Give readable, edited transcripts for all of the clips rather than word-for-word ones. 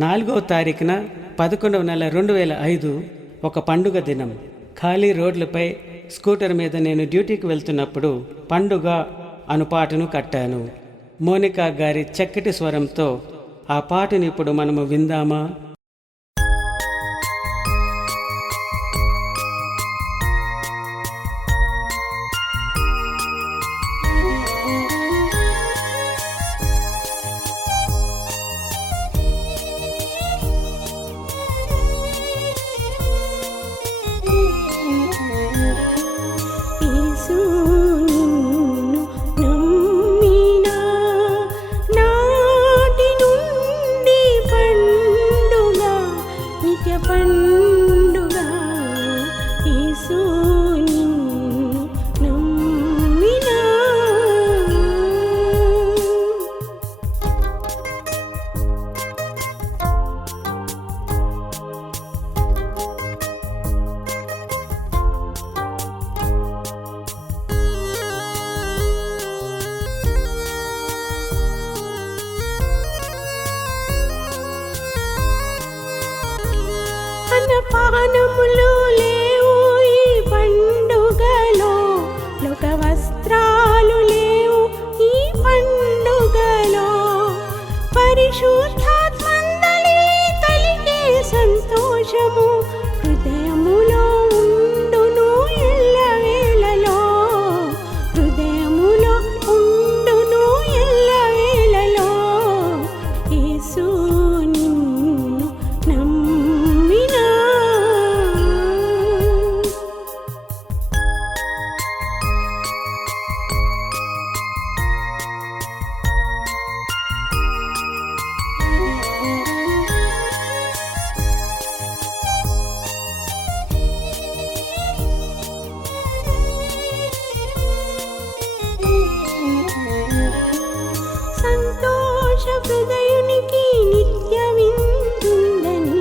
4వ తారీఖున 11వ నెల 2005 ఒక పండుగ దినం. ఖాళీ రోడ్లపై స్కూటర్ మీద నేను డ్యూటీకి వెళ్తున్నప్పుడు పండుగ అను పాటను కట్టాను. మోనికా గారి చక్కటి స్వరంతో ఆ పాటను ఇప్పుడు మనము విందామా? పానములు లేవు ఈ పండుగలో, లోక వస్త్రాలు లేవు ఈ పండుగలో, పరిశుద్ధాత్మందలి కలిగే సంతోషము హృదయములో ఉండును ఎల్లవేళలో, హృదయములో ఉండును ఎల్లవేళలో. యేసు హృదయునికి నిత్య విందుందని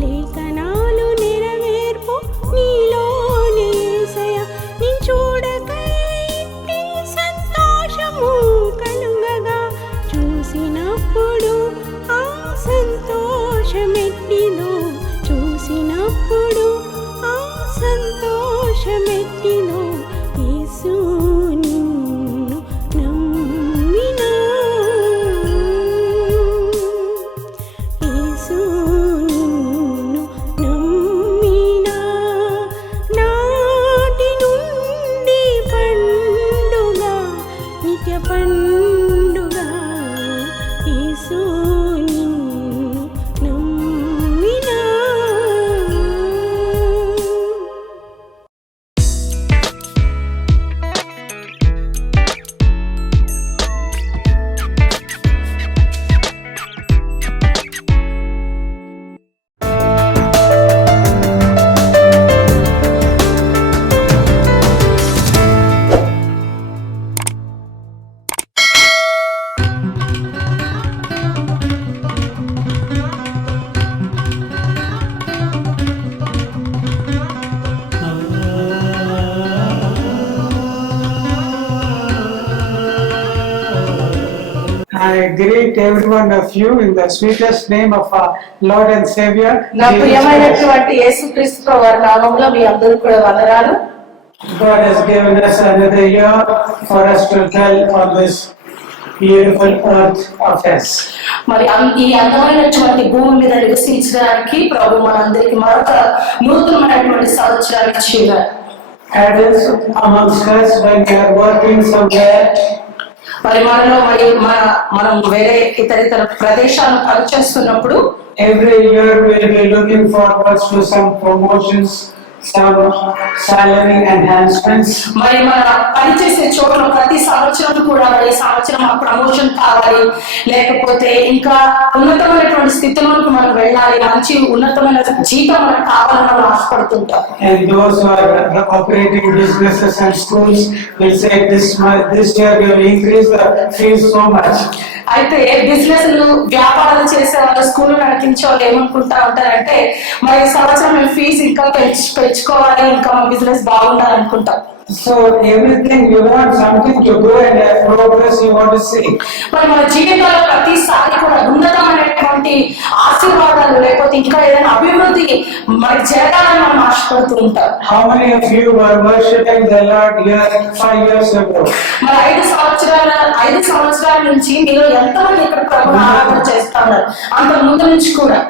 లేఖనాలు నెరవేర్పు నీలోనే యేసయ్య. నీ చూడకై ఇట్టి సంతోషము కలుగగా చూసినప్పుడు ఆ సంతోషమెట్టిదో, చూసినప్పుడు ఆ సంతోషమెట్టిదో. యేసు పండుగ యేసు నిన్ను నమ్మినా. I greet every one of you in the sweetest name of our Lord and Savior. నా ప్రియమైనటువంటి యేసుక్రీస్తు ప్రభువు నామములో మీ అందరికీ కూడా వందనాలు. God has given us another year for us to dwell on this beautiful earth of His. మరి ఈ అందమైనటువంటి భూమి మీద నివసించడానికి ప్రభు మనందరికి మరొక నూతనమైనటువంటి సంవత్సరాన్ని ఇచ్చారు. And it's amongst us when we are working somewhere. మరి మనలో మనం వేరే ఇతర ప్రదేశాలను పనిచేస్తున్నప్పుడు every year we will be looking forward to some promotions, some salary enhancements. మరి మన పనిచేసే చోట్ల ప్రతి సంవత్సరం కూడా మరి సంవత్సరం ఆ ప్రమోషన్ కావాలి, లేకపోతే ఇంకా ఉన్నతమైనటువంటి స్థితిలోకి మనం వెళ్ళాలి, మంచి ఉన్నతమైన జీతం మనకు కావాలని మనం ఆశపడుతుంటాం. And those who are operating businesses and schools will say this year we will increase the fees so much. అయితే బిజినెస్ వ్యాపారాలు చేసే వాళ్ళు, స్కూల్ నడిపించే వాళ్ళు ఏమనుకుంటా ఉంటారంటే, మరి ఈ సంవత్సరం మేము ఫీజు ఇంకా పెంచుకోవాలి, ఇంకా మా బిజినెస్ బాగుండాలి అనుకుంటాం. So everything you want something to grow and progress you want to see. మరి మన జీవితంలో ప్రతిసారి కూడా ఉన్నతమైనటువంటి ఆశీర్వాదాలు లేకపోతే ఇంకా ఏదైనా అభివృద్ధి మరి జరగాలని మనం ఆశపడుతూ ఉంటాం. How many of you were worshiping the Lord here 5 years ago? మరి 5 సంవత్సరాల నుంచి మీరు ఎంతమంది ఇక్కడ ప్రభువుని ఆరాధన చేస్తా ఉన్నారు? అంత ముందు నుంచి కూడా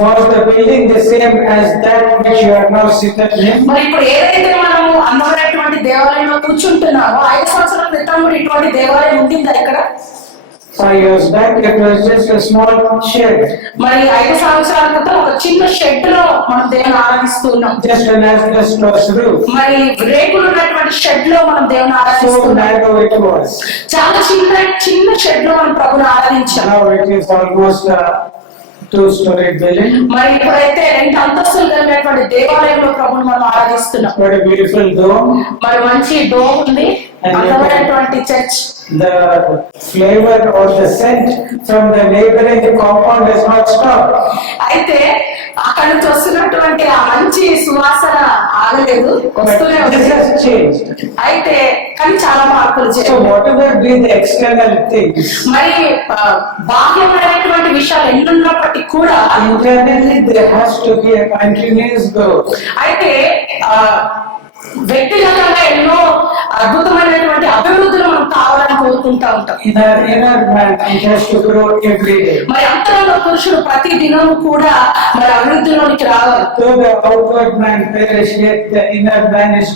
Was the building the same as that which you are now seated in? మరి ఇప్పుడు ఏదైతే మనము అందమైనటువంటి దేవాలయంలో కూర్చుంటున్నామో 5 సంవత్సరాల క్రితం కూడా ఇటువంటి దేవాలయం ఉండిందా ఇక్కడ? 5 years back it was just a small shed. మరి 5 సంవత్సరాల క్రితం ఒక చిన్న షెడ్ లో మనం దేవుని ఆరాధిస్తున్నాం. Just an asbestos roof. మరి రేకులు ఉన్నటువంటి షెడ్ లో మనం దేవుని So ఆరాధిస్తున్నాం. narrow it was. చాలా చిన్న షెడ్ లో మనం ప్రభుని ఆరాధించాం. Now it is almost a 2-story building. మరి ఇప్పుడైతే 2 అంతస్తులు కలిగినటువంటి దేవాలయంలో ప్రభుని మనం ఆరాధిస్తున్నాం. What a beautiful dome. మరి మంచి డోమ్ ఉంది, అందమైనటువంటి church. The flavor or the scent from the neighboring compound is not stopped. అయితే అక్కడ నుంచి వస్తున్నటువంటి ఆ మంచి సువాసన ఆగలేదు, వస్తూనే But this ఉంది. has changed. అయితే కానీ చాలా మార్పులు So చేయాలి. whatever be the external things, మరి బాహ్యమైనటువంటి విషయాలు ఎన్నున్నప్పటికీ కూడా internally there has to be a continuous growth. అయితే వ్యక్తిగతంగా ఎన్నో అద్భుతమైనటువంటి అభివృద్ధులు మనం కావాలని కోరుకుంటా ఉంటాం. In our inner man, it has to grow every day. మరి అంతరంగ పురుషుడు ప్రతి దినము కూడా మరి అభివృద్ధిలోనికి రావాలి. Though the outward man perish, yet the inner man is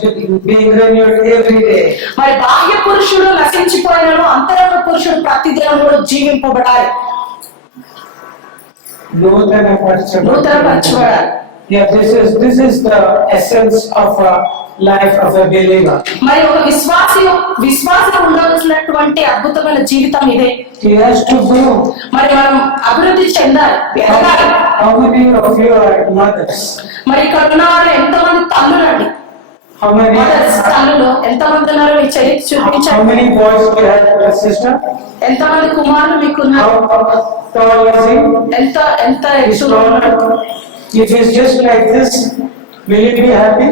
being renewed every day. మరి బాహ్య పురుషుడు నశించిపోయినను అంతరంగ పురుషుడు ప్రతి దినం కూడా జీవింపబడాలి, నూతనపరచబడాలి. Yeah, this is the essence of a life of a believer. మరి ఒక విశ్వాసం ఉండవలసినటువంటి అద్భుతమైన జీవితం ఇదే. He has to grow. మరి మనం అభివృద్ధి చెందాలి, ఎదగాలి. How many of you are mothers? మరి ఇక్కడ ఉన్న వాళ్ళు ఎంతమంది తల్లులండి? How many? తల్లులు ఎంతమంది ఉన్నారు? మీ చేతి How చూపించండి. many boys do you have, sister? ఎంతమంది కుమారులు మీకున్నారు? How tall is he? ఎంత He's ఎత్తులో ఉన్నారు? tall. If he's just like this, will you be happy?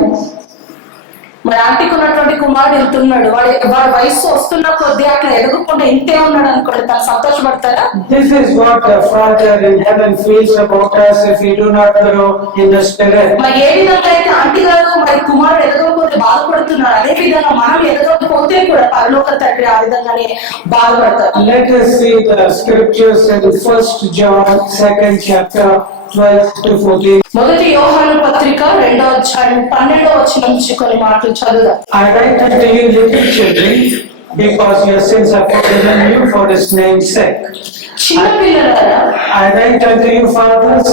మరి ఆంటీకి ఉన్నటువంటి కుమారుడు వెళ్తున్నాడు, వాడి వయసు వస్తున్న కొద్దీ అట్లా ఎదగకుండా ఇంతే ఉన్నాడు అనుకోండి, తను సంతోషపడతారా? This is what the Father in heaven feels about us if we do not grow in the Spirit. మరి ఏ విధంగా అయితే ఆంటీ గారు మరి కుమారుడు ఎదగకపోతే బాధపడుతున్నారు, అదే విధంగా మనం ఎదగకపోతే కూడా పరలోక తండ్రి ఆ విధంగానే బాధపడతారు. Let us see the scriptures in 1 John 2nd chapter 12 to 14. మొదటి యోహాను పత్రిక 2వ అధ్యాయం 12వ వచనం నుంచి కొన్ని మాటలు చదువుదాం. I write unto you, little children, because your sins are forgiven you for his name's sake. చిన్న పిల్లలారా, I write unto you, fathers,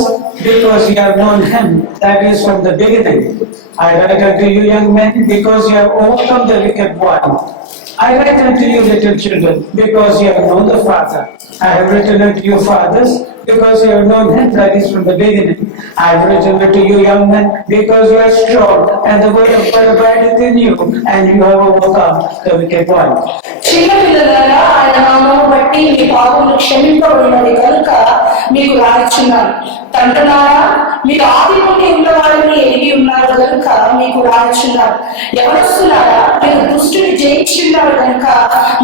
because you have known him, that is from the beginning. I write unto you, young men, because you have overcome the wicked one. I write unto you, little children, because you have known the Father. I have written unto you, fathers, because you have known him, that is from the beginning. I have written unto you, young men, because you are strong, and the word of God abideth in you, and you have overcome the wicked one. చిన్న పిల్లలారా, ఆయన నామమును బట్టి మీ పాపములు క్షమింపబడినవి కనుక మీకు రాయిచున్నాను. తండ్రులారా, మీరు ఆది నుండి ఉన్నవారిని ఎరిగి ఉన్నారు కనుక మీకు రాయిచున్నాను. యవనస్తులారా, మీరు దుష్టుని జయించున్నారు కనుక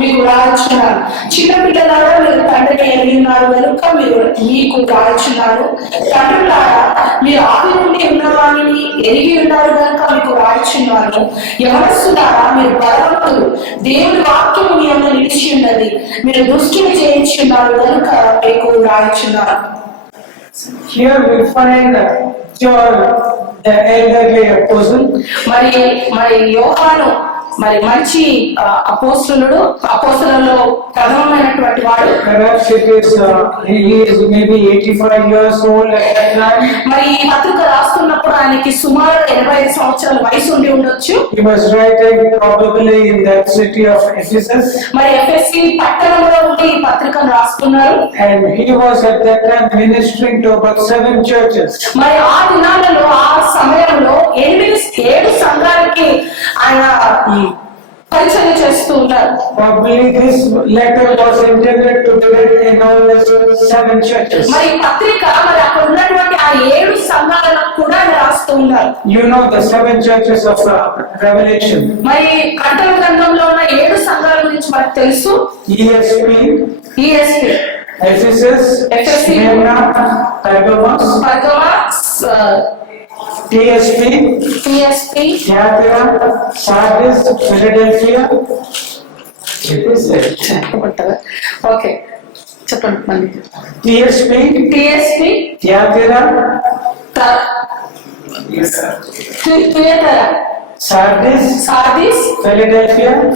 మీకు రాయిచున్నాను. చిన్న పిల్లలారా, మీరు తండ్రిని ఎరిగి ఉన్నారు కనుక మీకు రాయిచున్నాను. తండ్రులారా, మీరు ఆది నుండి ఉన్నవారిని ఎరిగి ఉన్నారు కనుక మీకు రాయిచున్నాను. యవనస్తులారా, మీరు బలవంతులు, దేవుని వాక్యము మీ అందు నిలిచి ఉన్నది, మీరు దుష్టుని జయించున్నారు కనుక మీకు రాయిచున్నాను. Here we find John, the elderly apostle. మరి యోహాను మరి మంచి అపోస్తలులలో ప్రథమమైనటువంటి వాడు. Perhaps it is he is maybe 85 years old at that time. మరి ఈ పత్రిక రాస్తున్నప్పుడు ఆయనకి సుమారు 85 సంవత్సరాల వయసు ఉండి ఉండొచ్చు. He was writing probably in that city of Ephesus. మరి ఎఫెసీ పట్టణంలో ఉండి ఈ పత్రికను రాస్తున్నారు. And he was at that time ministering to about 7 churches. మరి ఆ దినాలలో ఆ సమయంలో 7 సంఘాలకి ఆయన పరిచయం చేస్తూ ఉన్నారు. Probably this letter was intended to be read in all the 7 churches. మరి ఈ పత్రిక మరి అక్కడ ఉన్నటువంటి ఆ 7 సంఘాలకు కూడా ఆయన రాస్తూ ఉన్నారు. You know the 7 churches of Revelation. మరి కట్టల గ్రంథంలో ఉన్న 7 సంఘాల గురించి మనకు తెలుసు. ESP, Ephesus, Smyrna, Pergamos, TSP, Thyatira, Sardis, Philadelphia. It is it. Okay చెప్పండి మళ్ళీ. TSP, Thyatira, Sardis,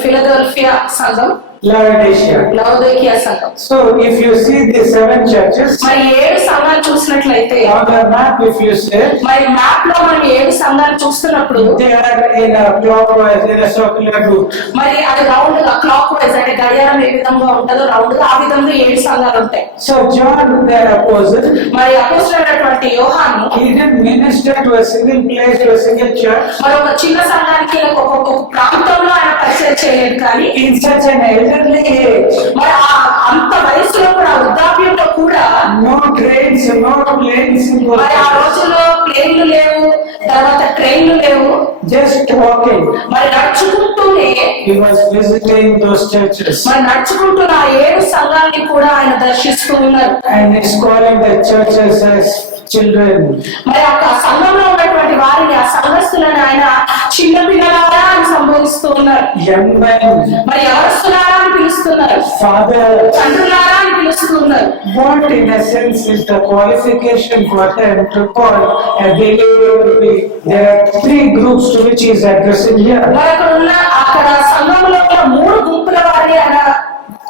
ఫిలదెల్ఫియా సంఘం, Laodicea సంఘం. So if you see the 7 churches మరి 7 సంఘాలు చూసినట్లయితే on the map, if you say మరి మ్యాప్ లో మనం 7 సంఘాలు చూస్తున్నప్పుడు they are in a clockwise, in a circular route. మరి అది రౌండ్ గా క్లాక్ వైజ్ అంటే గడియారం ఏ విధంగా ఉంటుందో రౌండ్ గా ఆ విధంగా 7 సంఘాలు ఉంటాయి. So John, their apostle, మరి అపోస్తలుడైనటువంటి యోహాను he didn't minister to a single place, to a single church మరి ఒక చిన్న సంఘానికి ఒక్కొక్క ప్రాంతంలో ఆయన పరిచయం చేయలేదు. కానీ in such an elderly age. మరి అంత వయసులో కూడా వృద్ధాప్యంలో కూడా No trains, no planes, మరి ఆ రోజుల్లో ప్లేన్లు లేవు, తర్వాత ట్రైన్లు లేవు, just walking. మరి నడుచుకుంటూనే He was visiting those churches మరి నడుచుకుంటున్న ఆ 7 సంఘాలని కూడా ఆయన దర్శిస్తూ ఉన్నారు. and he's calling the churches as children. మరి ఆ సంఘంలో ఉన్నటువంటి వారిని ఆ సంఘస్థులను ఆయన చిన్న పిల్లలారా అని సంబోధిస్తూ ఉన్నారు. Young men, మరి ఎవరుస్తున్నారా అని పిలుస్తున్నారు, father. తండ్రులారా అని పిలుస్తున్నారు. What in a sense is the qualification for them to call a believer to be? There are 3 groups to which he is addressing here. మరి అక్కడ సంఘంలో ఉన్న 3 గుంపుల వారిని ఆయన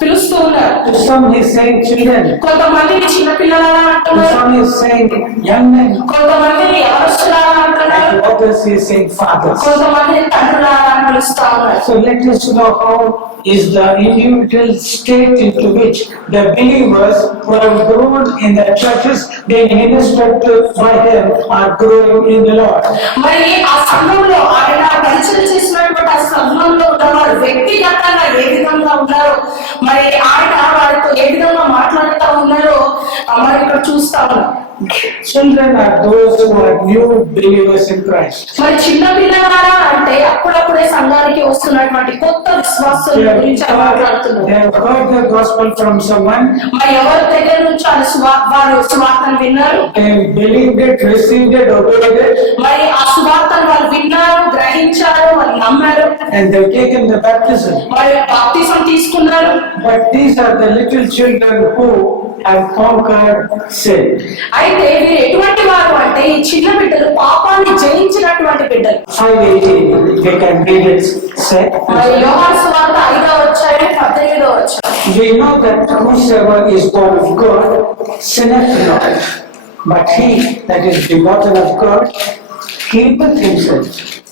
పిలుస్తూ ఉన్నారు. To some he is saying children. కొంతమందిని చిన్న పిల్లలారా To అంటున్నారు, some he is saying young men. కొంతమందిని ఎవరుస్తున్నారా అంటున్నారు, And others he is saying fathers. కొంతమందిని తండ్రులారా అని పిలుస్తా ఉన్నారు. So let us know how is the individual state into which the believers who have grown in the churches being ministered to by him are growing in the Lord. మరి ఆ సంఘంలో ఆయన పరిచయం చేసినటువంటి ఆ సంఘంలో ఉన్నవారు వ్యక్తిగతంగా ఏ విధంగా ఉన్నారో, మరి ఆయన వారితో ఏ విధంగా మాట్లాడుతూ ఉన్నారో మరి ఇక్కడ చూస్తా ఉన్నాం. Children are those who are new believers in Christ. మరి చిన్న పిల్లలారా అంటే అప్పుడప్పుడే సంఘానికి వస్తున్నటువంటి కొత్త విశ్వాసుల గురించి ఆయన మాట్లాడుతున్నారు. They have heard the gospel from someone. మరి ఎవరి దగ్గర నుంచి వారు సువార్తను విన్నారు, They believed it, received it, obeyed it, మరి ఆ సువార్తను వాళ్ళు విన్నారు, గ్రహించారు, వాళ్ళు నమ్మారు, and they've taken the baptism. మరి బాప్తిసం తీసుకున్నారు. But these are the little children who have conquered sin. అయితే వీరు ఎటువంటి వారు అంటే ఈ చిన్న బిడ్డలు పాపాన్ని జయించినటువంటి బిడ్డలు. 5:18, they can read it. Say, మరి యోహాను సువార్త 5వ అధ్యాయం 18వ వచనం. we know that whosoever is born of God sinneth not, but he that is begotten of God keepeth himself,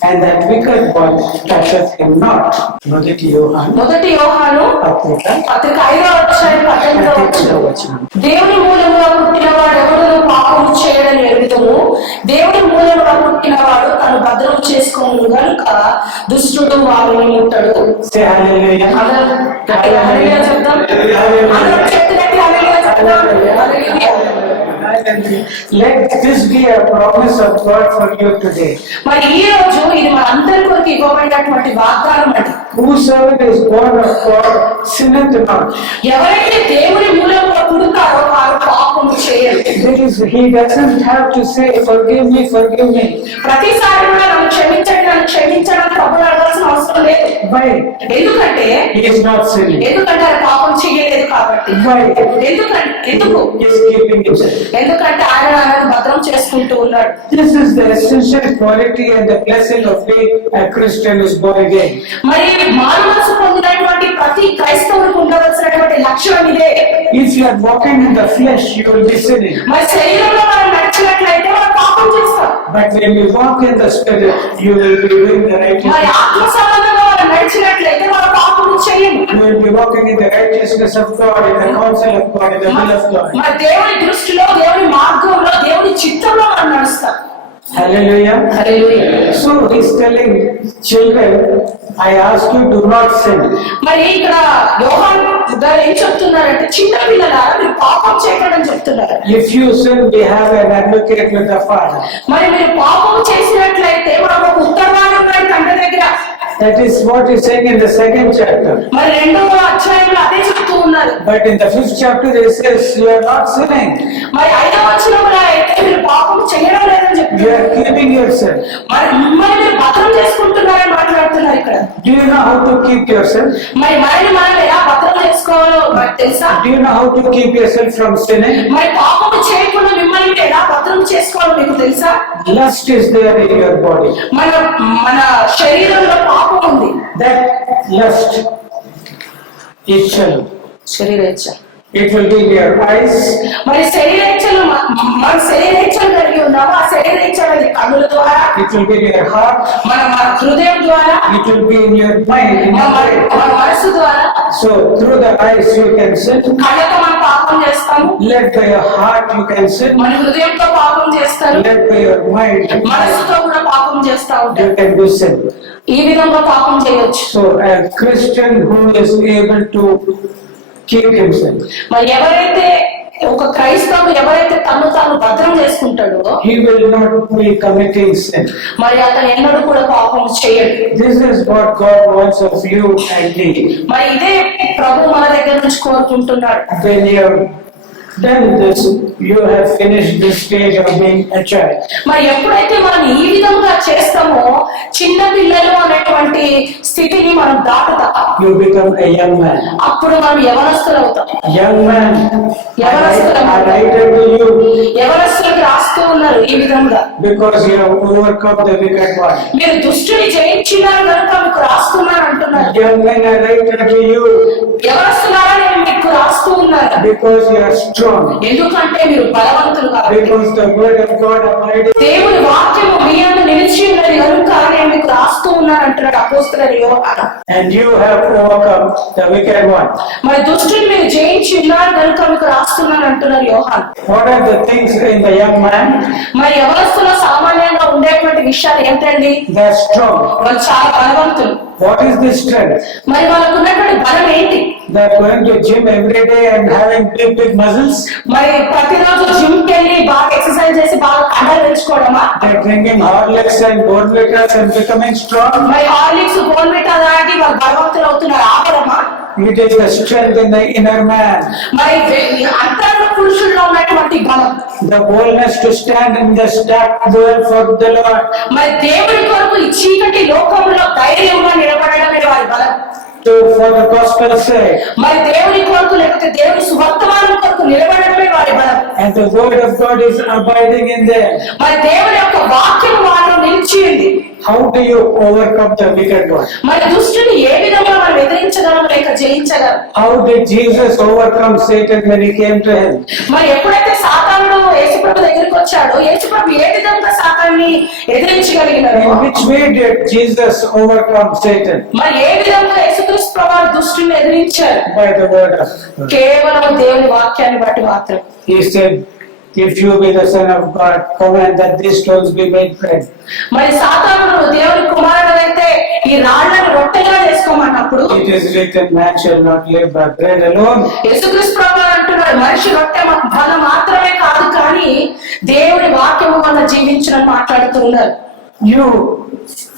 and that wicked one toucheth him not. మొదటి యోహాను పత్రిక 5వ అధ్యాయం 18వ వచనం. దేవుని మూలముగా పుట్టినవాడు ఎవడును పాపము చేయడని ఎరుగుదుము, దేవుని మూలముగా పుట్టినవాడు తను భద్రం చేసుకోను గనుక దుష్టుడు వారిని ముట్టడు. Say hallelujah. అందరం గట్టిగా హల్లెలూయా చెప్దాం. అందరం చెప్తున్నట్టు హల్లెలూయా చెప్దాం. హల్లెలూయా. Let this be a promise of God for you today. మరి ఈ రోజు ఇది మన అందరి కొరకు ఇవ్వబడినటువంటి వాగ్దానం అండి. Whosoever is born of God sinneth not. ఎవరైతే దేవుని మూలంలో పుడతారో వారు పాపము చేయరు. He doesn't have to say forgive me, forgive me. ప్రతిసారి కూడా నన్ను క్షమించండి, నన్ను క్షమించడం ప్రభువు అడగాల్సిన అవసరం లేదు. Why? ఎందుకంటే He is not sinning. ఎందుకంటే ఆయన పాపం చేయలేదు కాబట్టి. Why? ఎందుకు He is keeping himself. ఎందుకంటే ఆయన భద్రం చేసుకుంటూ ఉన్నాడు. This is the essential quality and the blessing of being a Christian is born again. మరి మానవసు పొందినటువంటి ప్రతి క్రైస్తవునికి ఉండవలసినటువంటి లక్షణం ఇదే. If you are walking in the flesh, you will be sinning. మరి శరీరంలో మనం నడిచినట్లయితే మనం పాపం చేస్తాం. But when you walk in the spirit, you will be doing the right thing. మరి ఆత్మ సంబంధంగా మనం నడిచినట్లయితే మనం పాపం చేయము. You will be walking in the righteousness of God, in the counsel of God, in the will of God. మరి దేవుని దృష్టిలో, దేవుని మార్గంలో, దేవుని చిత్తంలో మనం నడుస్తాం. Hallelujah. Hallelujah. So he's telling children, I ask you, do not sin. మరి ఇక్కడ యోహాను గారు ఏం చెప్తున్నారంటే చిన్న పిల్లలారా మీరు పాపం చేయకండి అని చెప్తున్నారు. If you sin, we have an advocate with the Father. మరి మీరు పాపం చేసినట్లయితే మనం ఒక ఉత్తరవాణి ఉన్నాడు తండ్రి దగ్గర. That is what he's saying in the 2nd chapter. మరి 2వ అధ్యాయంలో అదే చెప్తూ ఉన్నారు. But in the 5th chapter, he says, you are not sinning. మరి 5వ వచనంలో అయితే మీరు పాపం చేయడం లేదని You చెప్తున్నారు. are keeping yourself. మరి మిమ్మల్ని మీరు భద్రం చేసుకుంటున్నారని మాట్లాడుతున్నారు ఇక్కడ. Do you know how to keep yourself? మరి మనల్ని మనం ఎలా భద్రం చేసుకోవాలో మనకు తెలుసా? Do you know how to keep yourself from sinning? మరి పాపం చేయకుండా మిమ్మల్ని మీరు ఎలా భద్రం చేసుకోవాలో మీకు తెలుసా? Lust is there in your body. మన మన శరీరంలో పాపం ఉంది. That lust, ఇచ్చలు, శరీరేచ్ఛ. it will be in your eyes, మరి శరీరేచ్ఛలు మన శరీరేచ్ఛలు కలిగి ఉన్నాము. ఆ శరీరేచ్ఛ అనేది కన్నుల ద్వారా, it will be in your heart, మన హృదయం ద్వారా, it will be in your mind, in your brain. మన మనసు ద్వారా. So through the eyes you can sin, కళ్ళతో మనం పాపం చేస్తాము. led by your heart you can sin, మన హృదయంతో పాపం చేస్తారు. led by your mind మనసుతో కూడా పాపం చేస్తా you ఉంటారు. can do sin. ఈ విధంగా పాపం చేయొచ్చు. So a Christian who is able to keep himself, మరి ఎవరైతే ఒక క్రైస్తవుడు ఎవరైతే తను తాను భద్రం చేసుకుంటాడో he will not be committing sin. మరి అతను ఎన్నడూ కూడా పాపం చేయడు. This is what God wants of you and me. మరి ఇదే ప్రభు మన దగ్గర నుంచి కోరుకుంటున్నాడు. When you have done this, you have finished this stage of being a child. మరి ఎప్పుడైతే మనం ఈ విధంగా చేస్తామో చిన్న పిల్లలు అనేటువంటి స్థితిని మనం దాటుతాం. You become a young man. అప్పుడు మనం యవనస్తులు అవుతాం. Young man, I write unto you యవనస్తులకు రాస్తూ ఉన్నారు ఈ విధంగా, because you have overcome the wicked one. మీరు దుష్టుని జయించినారు కనుక మీకు రాస్తున్నాను అంటున్నారు. Young man, I write unto you యవనస్తులారా నేను మీకు రాస్తూ ఉన్నాను, because you are strong, ఎందుకంటే మీరు బలవంతులు కాబట్టి. because the word of God abides. దేవుని వాక్యము మీ యందు నిలిచి ఉన్నది కనుక నేను మీకు రాస్తూ ఉన్నాను అంటున్నాడు అపోస్తలుడైన యోహాను. And you have overcome the wicked one. మరి దుష్టుని మీరు జయించి ఉన్నారు కనుక మీకు రాస్తున్నాను అంటున్నారు యోహాను. What are the things in the young man? మరి యవనస్తులో సామాన్యంగా ఉండేటువంటి విషయాలు ఏంటండి? They are strong. వాళ్ళు చాలా బలవంతులు. What is this strength? మరి వాళ్ళకు ఉన్నటువంటి బలం ఏంటి? They are going to gym every day and having big muscles. మరి ప్రతిరోజు జిమ్ కి వెళ్ళి బాగా ఎక్సర్సైజ్ చేసి బాగా కండలు పెంచుకోవడమా? They are drinking Horlicks and Bournvita and becoming strong. మరి హార్లిక్స్ బోర్న్విటా తాగి వాళ్ళు బలవంతులు అవుతున్నారు ఆపడమా? It is the strength in the inner man, మరి అంతరంగ పురుషుల్లో ఉన్నటువంటి బలం, the boldness to stand in the stark duel for the Lord. మరి దేవుని కొరకు ఈ చీకటి లోకంలో ధైర్యంగా నిలబడడమే వారి బలం. For the gospel's sake. మరి దేవుని కొరకు లేకపోతే దేవుని సువర్తమానం కొరకు నిలబడడమే వారి బలం. And the word of God is abiding in them. మరి దేవుని యొక్క వాక్యం వారిలో నిలిచి ఉంది. How do you overcome the wicked one? మరి దుష్టుని ఏ విధంగా మనం ఎదిరించగలం లేక జయించగలం? How did Jesus overcome Satan when he came to him? మరి ఎప్పుడైతే సాతానుడు యేసుప్రభు దగ్గరికి వచ్చాడో యేసుప్రభు ఏ విధంగా సాతాన్ని ఎదిరించగలిగినాడు? In which way did Jesus overcome Satan? మరి ఏ విధంగా యేసుక్రీస్తు ప్రభువు దుష్టుని ఎదిరించారు? By the word of God. కేవలం దేవుని వాక్యాన్ని బట్టి మాత్రం. He said, if you be the son of God, command that these stones be made bread. మరి సాతానుడు దేవుని కుమారుడు అయితే ఈ రాళ్లను రొట్టెగా చేసుకోమన్నప్పుడు It is written, man shall not live by bread alone. యేసుక్రీస్తు ప్రభువు అంటున్నాడు మనిషి రొట్టె మన మాత్రమే కాదు కానీ దేవుని వాక్యము వల్ల జీవించడం మాట్లాడుతూ ఉన్నారు. You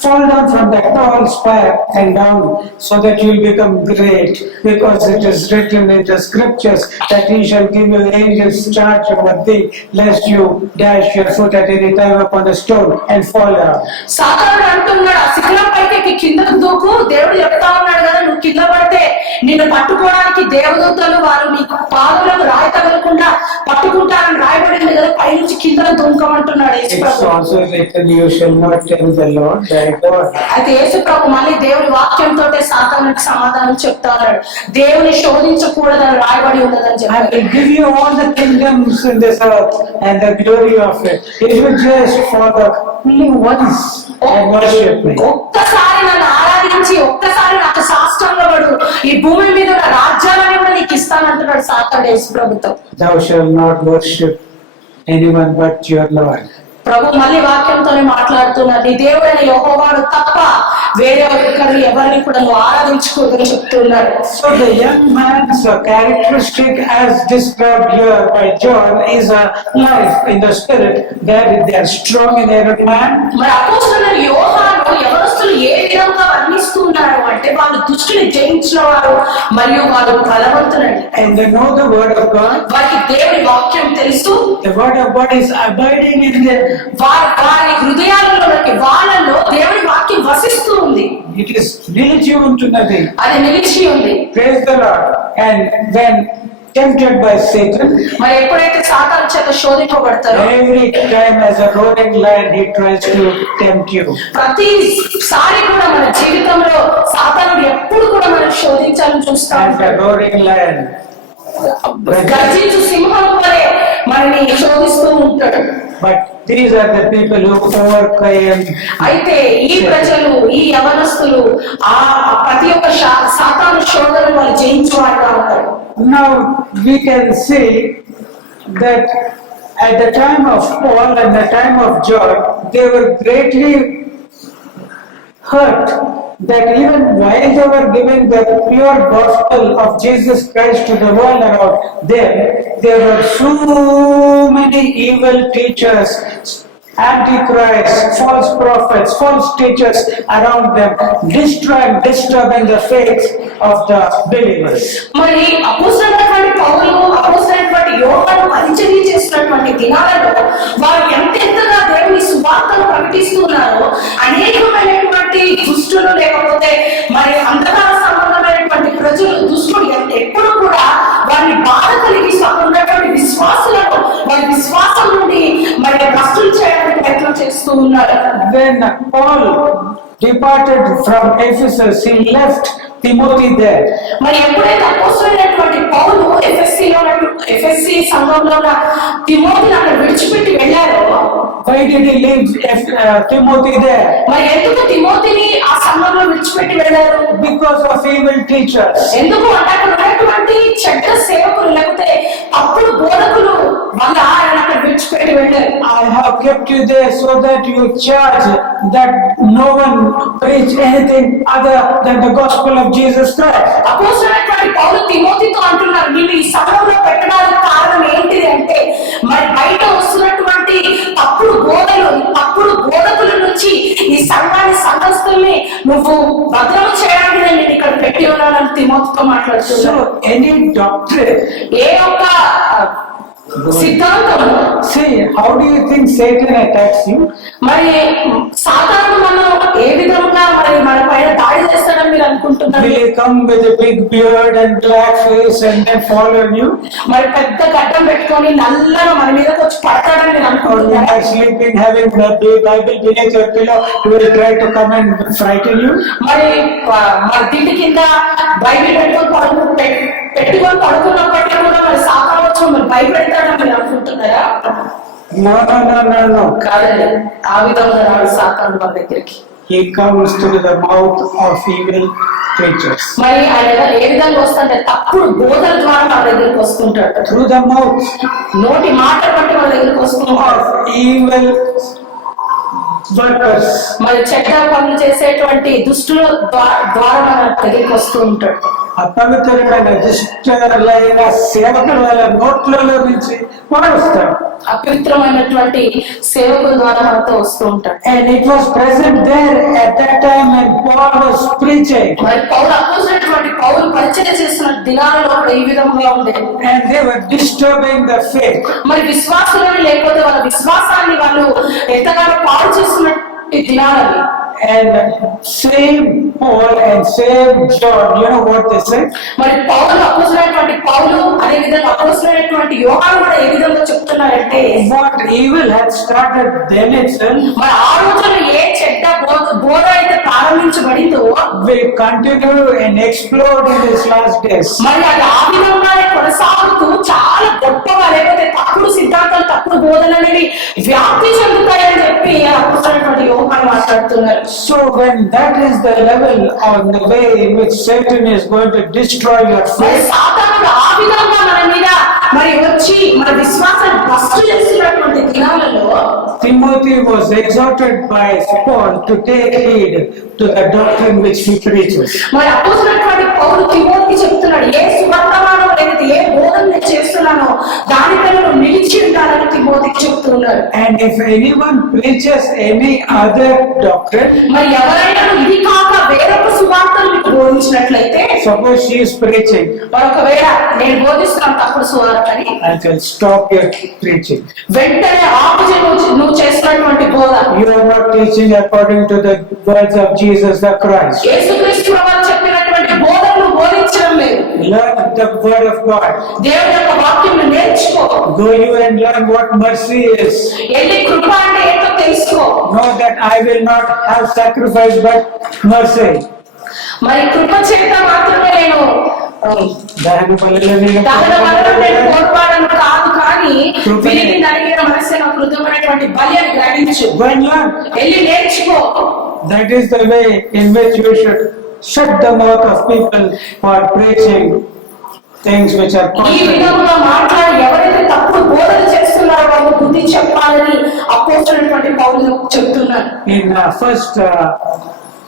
fall down from that tall spire and down so that you will become great, because it is written in the scriptures that he shall give your angels charge over thee, lest you dash your foot at any time upon the stone and fall down. సాతానుడు అంటున్నాడు ఆ శిఖరం పైకి కిందకు దూకు, దేవుడు చెప్తా ఉన్నాడు కదా నువ్వు కింద పడితే నిన్ను పట్టుకోవడానికి దేవదూతలు వారు నీ పాదములకు రాయి తగలకుండా పట్టుకుంటారని రాయబడింది కదా, పైనుంచి కిందకు దుంకమంటున్నాడు యేసు It's Prabhu. also written, you shall not tell the Lord thy God. అయితే యేసు ప్రభు మళ్ళీ దేవుని వాక్యంతో సాతానుడికి సమాధానం చెప్తా ఉన్నాడు, దేవుని శోధించకూడదని రాయబడి ఉన్నదని I చెప్పాడు. will give you all the kingdoms in this earth and the glory of it. If you just follow only once and worship me. ఒక్కసారి నన్ను ఆరాధించి ఒక్కసారి నాకు సాష్టాంగపడు, ఈ భూమి మీద ఉన్న రాజ్యాలను కూడా నీకు ఇస్తానంటున్నాడు సాతానుడు యేసు ప్రభుతో. Thou shalt not worship anyone but your Lord. ప్రభు మళ్ళీ వాక్యంతోనే మాట్లాడుతున్నారు, నీ దేవుడైన యెహోవాను తప్ప వేరే ఒక్కరు ఎవరిని కూడా నువ్వు ఆరాధించకూడదని చెప్తున్నారు. So the young man's characteristic as described here by John is a life in the spirit. They are strong in their man. మరి అపోస్తలుడైన యోహాను యవనస్తులు ఏ విధంగా వర్ణిస్తున్నారు అంటే వాళ్ళు దుష్టుని జయించిన వారు మరియు వాళ్ళు బలవంతులండి. And they know the word of God. వారికి దేవుని వాక్యం తెలుసు. The word of God is abiding in them. వారి హృదయాలలోకి వాళ్ళలో దేవుని వాక్యం వసిస్తూ ఉంది. It is నిలిచి ఉంటున్నది. అది నిలిచి ఉంది. Praise the Lord. And when tempted by Satan, మరి ఎప్పుడైతే సాతాను చేత శోధింపబడతారో every time as a roaring lion he tries to tempt you. ప్రతిసారి కూడా మన జీవితంలో సాతానుడు ఎప్పుడు కూడా మనం శోధించాలని చూస్తా And the ఉంటాడు. roaring lion. గర్జించు సింహం వలె మనని శోధిస్తూ ఉంటాడు. But these are the people who overcame. అయితే ఈ ప్రజలు, ఈ యవనస్తులు ఆ ప్రతి ఒక్క సాతాను శోధన వాళ్ళు జయించేవారుగా ఉంటారు. Now we can see that at the time of Paul and the time of John, they were greatly hurt that even while they were giving the pure gospel of Jesus Christ to the world around them, there were so many evil teachers, antichrist, false prophets, false teachers around them, disturbing the faith of the believers. మరి అపోస్తలుడైనటువంటి పౌలు, అపోస్తలుడైనటువంటి యోహాను పరిచర్య చేస్తున్నటువంటి దినాలలో వారు ఎంతెంతగా దేవుని సువార్తను ప్రకటిస్తున్నారో అనేకమైనటువంటి దుష్టులు లేకపోతే మరి అంధకార సంబంధమైనటువంటి ప్రజలు దుష్టులు ఎప్పుడు కూడా వారిని బాధ కలిగిస్తూ అక్కడ ఉన్నటువంటి విశ్వాసులను వారి విశ్వాసం నుండి మరి భ్రష్టులు చేయడానికి ప్రయత్నం చేస్తూ ఉన్నారు. When Paul departed from Ephesus, he left Timothy there. మరి ఎప్పుడైతే అపోస్తలుడైనటువంటి పౌలు ఎఫెసీ సంఘంలో ఉన్న తిమోతిని అక్కడ విడిచిపెట్టి వెళ్ళారో, Why did he leave Timothy there? మరి ఎందుకు తిమోతిని ఆ సంఘంలో విడిచిపెట్టి వెళ్ళారు? Because of evil teachers. ఎందుకు అంటే అక్కడ ఉన్నటువంటి చెడ్డ సేవకులు లేకపోతే తప్పుడు బోధకులు వల్ల ఆయన అక్కడ విడిచిపెట్టి వెళ్ళారు. I have kept you there so that you charge that no one preach anything other than the gospel of Jesus Christ. అపోస్తలుడైనటువంటి పౌలు తిమోతితో అంటున్నారు, నేను ఈ సంఘంలో పెట్టడానికి కారణం ఏంటిది అంటే మరి బయట వస్తున్నటువంటి తప్పుడు బోధకుల నుంచి ఈ సంఘస్థుల్ని నువ్వు భద్రం చేయడానికి నేను ఇక్కడ పెట్టి ఉన్నానని తిమోతితో మాట్లాడుతున్నాను. So any doctrine, ఏ ఒక్క సిద్ధాంతం, see, how do you think Satan attacks you? మరి సాధారణ మనం ఏ విధంగా మరి మన పైన దాడి చేస్తాడని మీరు అనుకుంటున్నారు? Will he come with a big beard and black face and then fall on you? మరి పెద్ద గడ్డం పెట్టుకొని నల్లగా మన మీదకి వచ్చి పడతాడని మీరు Or you అనుకుంటున్నారు? are sleeping, having the Bible beneath your pillow, he will try to come and frighten you? మరి మన తిండి కింద బైబిల్ పెట్టుకొని పడుకున్నప్పటికీ కూడా మరి సాతాను వచ్చి మరి భయపెడతాడని మీరు అనుకుంటున్నారా? No. కాదండి, ఆ విధంగా రాడు సాతాను మన దగ్గరికి. He comes through the mouth of evil preachers. మరి ఆయన ఏ విధంగా వస్తుంటే తప్పుడు బోధల ద్వారా మన దగ్గరికి వస్తుంటాడు. Through the mouth నోటి మాట బట్టి మన దగ్గరికి వస్తుంటాడు. of evil workers. మరి చెడ్డ పనులు చేసేటువంటి దుష్టుల ద్వారా మన దగ్గరికి వస్తూ ఉంటాడు. అపవిత్రమైన దుష్టులైన సేవకుల వాళ్ళ నోట్లలో నుంచి వస్తాడు. అపవిత్రమైనటువంటి సేవకుల ద్వారా మనతో వస్తూ ఉంటాడు. And it was present there at that time when Paul was preaching. మరి పౌలు అపోస్తలుడైనటువంటి పౌలు పరిచర్య చేస్తున్న దినాలలో కూడా ఈ విధంగా ఉంది. And they were disturbing the faith. మరి విశ్వాసులను లేకపోతే వాళ్ళ విశ్వాసాన్ని వాళ్ళు ఎంతగానో పాడు చేస్తున్నట్టు దినాలని. And same Paul and same John, you know what they said? మరి పౌలు అపోస్తలుడైనటువంటి పౌలు అదే విధంగా అపోస్తలుడైనటువంటి యోహాను కూడా ఏ విధంగా చెప్తున్నారంటే, What evil had started then itself మరి ఆ రోజున ఏ చెడ్డ బోధ అయితే ప్రారంభించబడిందో will continue and explode in these last days. మరి అది ఆ విధంగానే కొనసాగుతూ చాలా గొప్పగా లేకపోతే తప్పుడు సిద్ధాంతాలు తప్పుడు బోధనలు అనేవి వ్యాప్తి చెందుతాయని చెప్పి అపోస్తలుడైనటువంటి యోహాను మాట్లాడుతున్నారు. So when that is the level on the way in which Satan is going to destroy your మరి faith, సాతానుడు ఆ విధంగా మన మీద మరి వచ్చి మన విశ్వాసాన్ని భ్రష్టు చేస్తున్నటువంటి దినాలలో Timothy was exhorted by Paul to take heed to the doctrine which he preaches. మరి అపోస్తులైనటువంటి పౌలు తిమోతికి చెప్తున్నాడు, ఏ సువర్తమానం లేదా ఏ బోధన నేను చేస్తున్నానో దానిపైన నువ్వు నిలిచి ఉండాలని తిమోతికి చెప్తున్నాడు. And if anyone preaches any other doctrine, మరి ఎవరైనా ఇది కాక వేరొక సువార్తను మీకు బోధించినట్లయితే, suppose she is preaching, మరి ఒకవేళ నేను బోధిస్తున్నాను తప్పుడు సువార్తని, I will stop your preaching. వెంటనే ఆపుజే నువ్వు చేస్తున్నటువంటి బోధ. You are not teaching according to the words of Jesus the Christ. యేసుక్రీస్తు ప్రభువు చెప్పినటువంటి బోధనను బోధించడం లేదు. Learn the word of God. దేవుని యొక్క వాక్యం నేర్చుకో. Go you and learn what mercy is. ఎల్లి కృప అంటే ఏంటో తెలుసుకో. Know that I will not have sacrifice but mercy. మరి కృప చేత మాత్రమే నేను దహన బలులని దహన బలులను నేను కోరువాడను కాదు, కానీ విరిగి నలిగిన మనస్సును కృతమైనటువంటి బలి అని గ్రహించు. Go and learn. ఎల్లి నేర్చుకో. That is the way in which we should shut the mouth of people who are preaching things which are ఈ contrary. విధంగా మాట్లాడి ఎవరైతే తప్పుడు బోధన చేస్తున్నారో వాళ్ళు బుద్ధి చెప్పాలని అపోస్తులైనటువంటి పౌలు చెప్తున్నారు. In first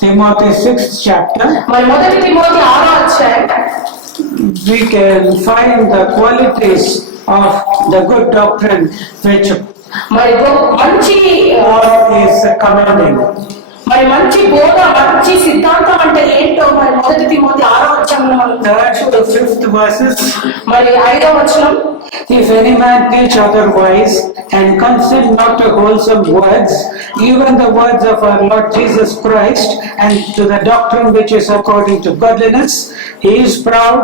Timothy 6th chapter, మరి మొదటి తిమోతి 6వ అధ్యాయం we can find the qualities of the good doctrine which మరి మంచి Paul is commending. మరి మంచి బోధ, మంచి సిద్ధాంతం అంటే ఏంటో మరి మొదటి తిమోతి 6వ అధ్యాయంలో మనం 3rd to 5th verses. మరి 5వ వచనం, If any man teach otherwise and consent not to wholesome words, even the words of our Lord Jesus Christ, and to the doctrine which is according to godliness, he is proud,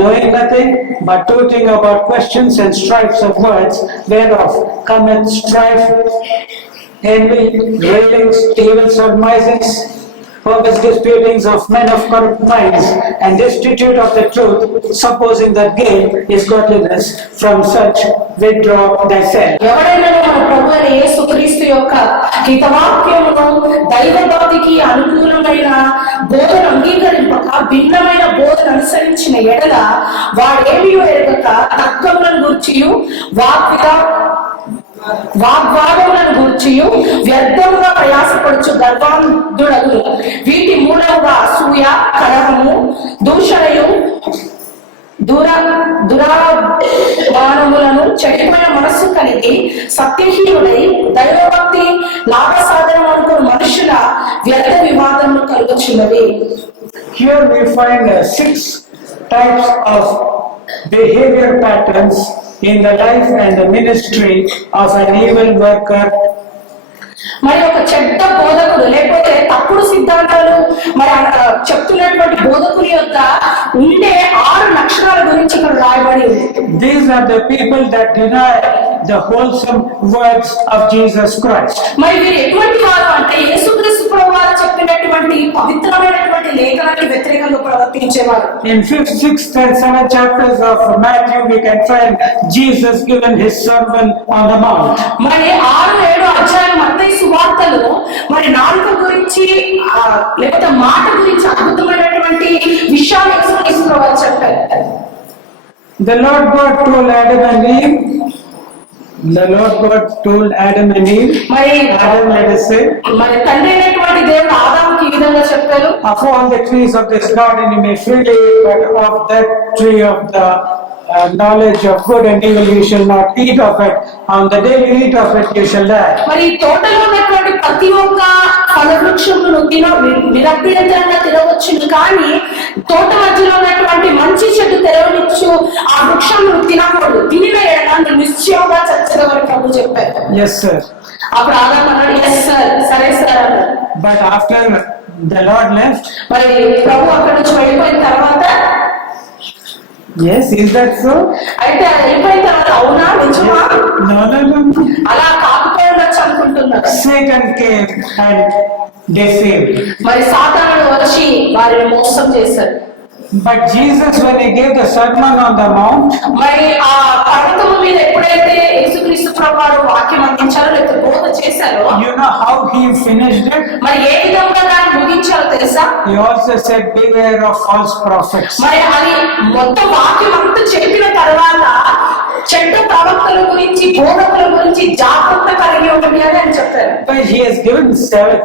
knowing nothing, but tooting about questions and strifes of words, whereof cometh strife, envy, railings, evil surmisings, perverse disputings of men of corrupt minds, and destitute of the truth, supposing that gain is godliness. From such withdraw thyself. ఎవరైనా మన ప్రభు అయిన యేసుక్రీస్తు యొక్క హితవాక్యమును దైవభక్తికి అనుకూలమైన బోధన అంగీకరింపక భిన్నమైన బోధన అనుసరించిన ఎడల వాడేమీ ఎరగక తర్కములను గూర్చియు వాగ్వాదములను గూర్చియు వ్యర్థముగా ప్రయాసపడుచు గర్వాంధుడగు, వీటి మూలముగా అసూయ, కలహము, దూషణయు, దురామానములను, చెడిపోయిన మనస్సు కలిగి సత్యహీనుడై దైవభక్తి లాభ సాధనం అనుకున్న మనుషుల వ్యర్థ వివాదములు కలుగుచున్నది. Here we find 6 types of behavior patterns in the life and the ministry of an evil worker. మరి ఒక చెడ్డ బోధకుడు లేకపోతే తప్పుడు సిద్ధాంతాలు మరి చెప్తున్నటువంటి బోధకుని యొక్క ఉండే 6 లక్షణాల గురించి ఇక్కడ రాయబడి ఉంది. These are the people that deny the wholesome words of Jesus Christ. మరి వీరు ఎటువంటి వారు అంటే యేసుక్రీస్తు ప్రభువారు చెప్పినటువంటి పవిత్రమైనటువంటి లేఖనానికి వ్యతిరేకంగా ప్రవర్తించేవారు. In 5th, 6th and 7th chapters of Matthew we can find Jesus given his sermon on the mount. మరి 6, 7 అధ్యాయం మత్తయి సువార్తలో మరి నాలుక గురించి లేకపోతే మాట గురించి అద్భుతమైనటువంటి విషయాలు యేసుక్రీస్తు ప్రభువారు చెప్పారు. The Lord God told Adam and Eve, మరి Adam, let us say, మరి తండ్రి అయినటువంటి దేవుడు ఆదాముకి ఈ విధంగా చెప్పారు, of all the trees of this garden you may freely eat, but of that tree of the knowledge of good and evil you shall not eat of it. On the day you eat of it you shall die. మరి తోటలో ఉన్నటువంటి ప్రతి ఒక్క ఫల వృక్షమును నిరభ్యంతరంగా తినవచ్చును, కానీ తోట మధ్యలో ఉన్నటువంటి మంచి చెట్టు తెరవనిచ్చు ఆ వృక్షమును తినకూడదు, తినిన ఎడల నిశ్చయంగా చచ్చగలని ప్రభు చెప్పారు. Yes sir. అప్పుడు ఆదాము అన్నాడు, ఎస్ సార్, సరే సార్ అన్నాడు. But after the Lord left, మరి ప్రభు అక్కడ నుంచి వెళ్ళిపోయిన తర్వాత, yes, is that so? అయితే వెళ్ళిపోయిన తర్వాత అవునా నిజమా No. అలా కాకపోయి ఉండొచ్చు అనుకుంటున్నారు. Satan came and deceived. మరి సాతానుడు వచ్చి వారిని మోసం చేశారు. But Jesus, when he gave the sermon on the mount, మరి ఆ పర్వతం మీద ఎప్పుడైతే యేసుక్రీస్తు ప్రభువారు వాక్యం అందించారో లేకపోతే బోధ చేశారో, you know how he finished it? మరి ఏ విధంగా దాన్ని ముగించారో తెలుసా? He also said, beware of false prophets. మరి అది మొత్తం వాక్యం అంతా చెప్పిన తర్వాత చెడ్డ ప్రవక్తల గురించి బోధకుల గురించి జాగ్రత్త కలిగి ఉండండి అని ఆయన చెప్పారు. But he has given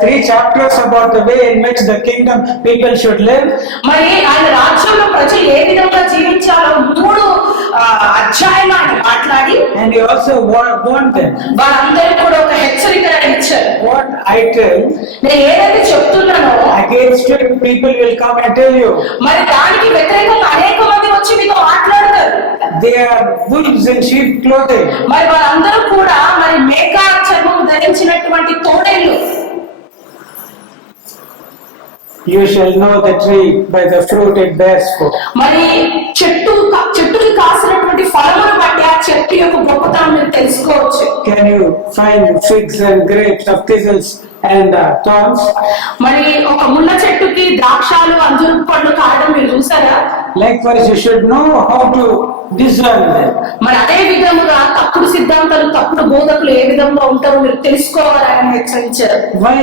3 chapters about the way in which the kingdom people should live. మరి ఆయన రాజ్యంలో ప్రజలు ఏ విధంగా జీవించాలో 3 అధ్యాయాలు ఆయన మాట్లాడి, And he also warned them. వాళ్ళందరికీ కూడా ఒక హెచ్చరిక ఇచ్చారు. What I tell, నేను ఏదైతే చెప్తున్నానో against it, people will come and tell you. మరి దానికి వ్యతిరేకంగా అనేక మంది వచ్చి మీతో మాట్లాడతారు. They are wolves in sheep clothing. మరి వాళ్ళందరూ కూడా మరి మేకా చర్మం ధరించినటువంటి తోడేళ్ళు. You shall know the tree by the fruit it bears forth. మరి చెట్టుకి కాసినటువంటి ఫలమును బట్టి ఆ చెట్టు యొక్క గొప్పతనం మీరు తెలుసుకోవచ్చు. Can you find figs and grapes of thistles and thorns? మరి ఒక ముళ్ళ చెట్టుకి ద్రాక్షాలు అంజూరపు పళ్ళు కాయడం మీరు చూసారా? Likewise, you should know how to discern them. మరి అదే విధముగా తప్పుడు సిద్ధాంతాలు తప్పుడు బోధకులు ఏ విధంగా ఉంటారో మీరు తెలుసుకోవాలని హెచ్చరించారు. Why?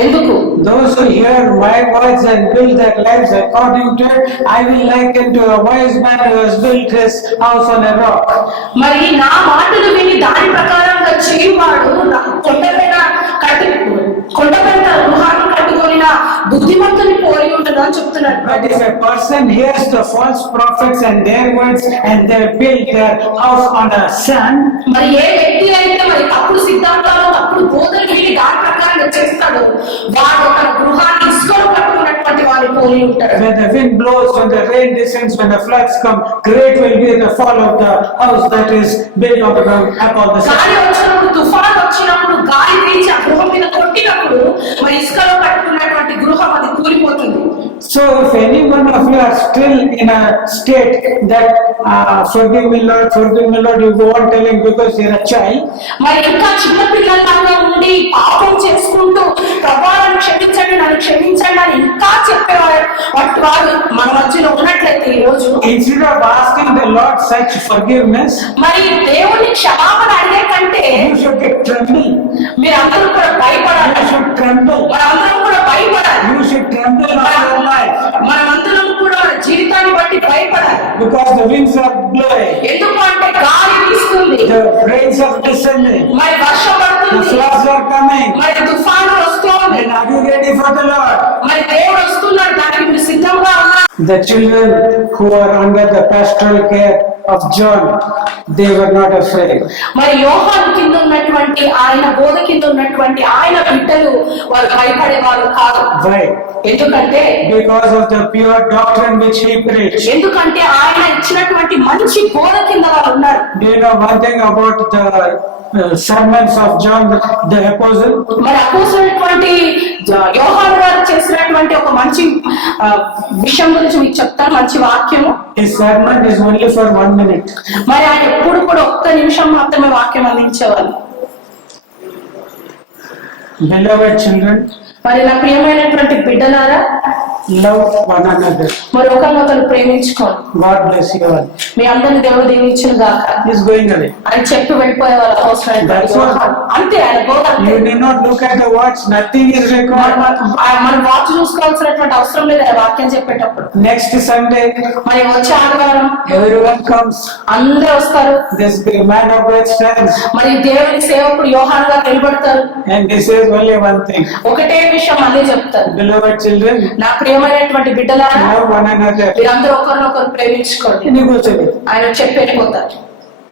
ఎందుకు? Those who hear my words and build their lives according to it, I will liken to a wise man who has built his house on a rock. మరి నా మాటలు విని దాని ప్రకారంగా చేయువాడు కొండపైన గృహాన్ని కట్టుకొనిన బుద్ధిమంతుని పోలి ఉండదు అని చెప్తున్నాడు. But if a person hears the false prophets and their words and they build their house on a sand, మరి ఏ వ్యక్తి అయితే మరి తప్పుడు సిద్ధాంతాలు తప్పుడు బోధలు విని దాని ప్రకారంగా చేస్తాడు, వాడు తన గృహాన్ని ఇసుకలో కట్టుకున్నటువంటి వారిని పోలి ఉంటాడు. when the wind blows, when the rain descends, when the floods come, great will be the fall of the house that is built upon the sand. గాలి వచ్చినప్పుడు, తుఫాను వచ్చినప్పుడు, గాలి వీచి ఆ గృహం మీద కొట్టినప్పుడు మరి ఇసుకలో కట్టుకున్నటువంటి గృహం అది కూలిపోతుంది. So if any one of you are still in a state that forgive me Lord, you go on telling because you're a child, మరి ఇంకా చిన్న పిల్లల్లాగా ఉండి పాపం చేసుకుంటూ ప్రభావాలను క్షమించండి నన్ను క్షమించండి అని ఇంకా చెప్పేవారు వారు మన మధ్యలో ఉన్నట్లయితే ఈ రోజు instead of asking the Lord such forgiveness, మరి దేవుని క్షమాపణ అడిగే కంటే you should get tremble. మీరందరూ కూడా భయపడాలి. You should tremble. మనందరం కూడా భయపడాలి. You should tremble of your life మనమందరం కూడా మన జీవితాన్ని బట్టి భయపడాలి. because the winds are blowing, ఎందుకు అంటే గాలి వీస్తుంది, the rains are descending, మరి వర్షం the పడుతుంది, floods are coming. మరి తుఫాను వస్తుంది. And are you ready for the Lord? మరి దేవుడు వస్తున్నాడు, దానికి మీరు సిద్ధంగా ఉన్నారు. The children who are under the pastoral care of John, they were not afraid. మరి యోహాను కింద ఉన్నటువంటి ఆయన బోధ కింద ఉన్నటువంటి ఆయన బిడ్డలు వారు భయపడేవారు కాదు. Why? ఎందుకంటే Because of the pure doctrine which he preached. ఎందుకంటే ఆయన ఇచ్చినటువంటి మంచి బోధ కింద వారు ఉన్నారు. Do you know one thing about the sermons of John the apostle? మరి అపోసైనటువంటి యోహాను గారు చేసినటువంటి ఒక మంచి విషయం గురించి మీకు చెప్తాను, మంచి వాక్యము. His sermon is only for 1 minute. మరి ఆయన ఎప్పుడు కూడా 1 నిమిషం మాత్రమే వాక్యం అందించేవారు. Beloved children, మరి నా ప్రియమైనటువంటి బిడ్డలారా, love one another. మరి ఒకరినొకరు ప్రేమించుకోండి. God bless you all. మీ అందరిని దేవుడు దీవించును గాక. He's going away. అని చెప్పి వెళ్ళిపోయే వాళ్ళ That's all. అంతే ఆయన బోధ అంతే. You need not look at the watch. Nothing is required. మనం వాచ్ చూసుకోవాల్సినటువంటి అవసరం లేదు ఆయన వాక్యం చెప్పేటప్పుడు. Next Sunday, మరి వచ్చే ఆదివారం everyone comes. అందరూ వస్తారు. This big man of God stands మరి దేవుని సేవకుడు యోహాను గారు నిలబడతారు. and he says only one thing. ఒకటే విషయం అన్నీ చెప్తారు. Beloved children, నా ప్రియమైనటువంటి బిడ్డలారా, love one another. మీరందరూ ఒకరినొకరు ప్రేమించుకోండి. Negotiable. ఆయన చెప్పేపోతారు.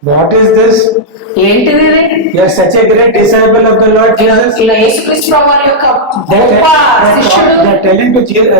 What is this? ఏంటిది ఇది? You are such a great disciple of the Lord Jesus. ఇలా యేసుక్రీస్తు ప్రభువు యొక్క గొప్ప శిష్యుడు. They're telling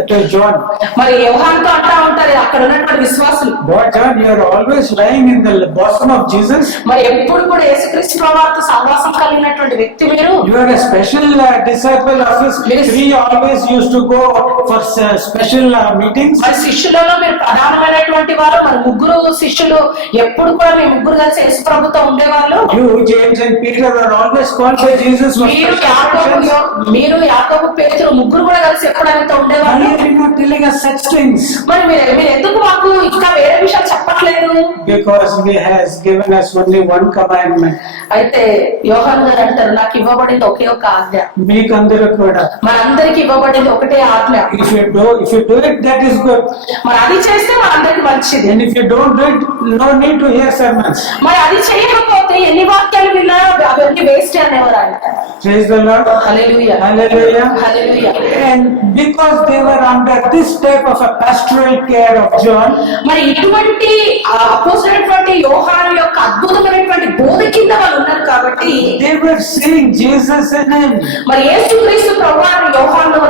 to John. మరి యోహానుతో అంటా ఉంటారు అక్కడ ఉన్నటువంటి విశ్వాసులు. What John, you are always lying in the bosom of Jesus. మరి ఎప్పుడు కూడా యేసుక్రీస్తు ప్రభువుతో సహవాసం కలిగినటువంటి వ్యక్తి మీరు. You are a special disciple of his. We always used to go for special meetings. మరి శిష్యులలో మీరు ప్రధానమైనటువంటి వారు. మరి ముగ్గురు శిష్యులు ఎప్పుడు కూడా మీ ముగ్గురు కలిసి యేసు ప్రభుతో ఉండేవాళ్ళు. You, James and Peter were always called by Jesus for special occasions. మీరు యాకోబు పేతురు ముగ్గురు కూడా కలిసి ఎప్పుడు ఆయనతో ఉండేవాళ్ళు. Why are you not telling us such things? మరి మీరు ఎందుకు మాకు ఇంకా వేరే విషయాలు చెప్పట్లేదు? లేదు? Because He has given us only one commandment. అయితే యోహాను గారు అంటారు, నాకు ఇవ్వబడింది ఒకే ఒక ఆజ్ఞ. మీకందరూ కూడా. మనందరికి ఇవ్వబడింది ఒకటే ఆజ్ఞ. If you do it, that is good. మరి అది చేస్తే మనందరికి మంచిది. And if you don't do it, no need to hear sermons. మరి అది చేయకపోతే ఎన్ని వాక్యాలు విన్నా అవన్నీ వేస్ట్ అనేవారు ఆయన. Praise the Lord. Hallelujah, Hallelujah. Hallelujah. And because they were under this type of a pastoral care of John, మరి ఇటువంటి అపోజినటువంటి యోహాను యొక్క అద్భుతమైనటువంటి బోధ కింద వాళ్ళు ఉన్నారు కాబట్టి they were seeing Jesus in him. మరి యేసుక్రీస్తు ప్రభువును యోహానులో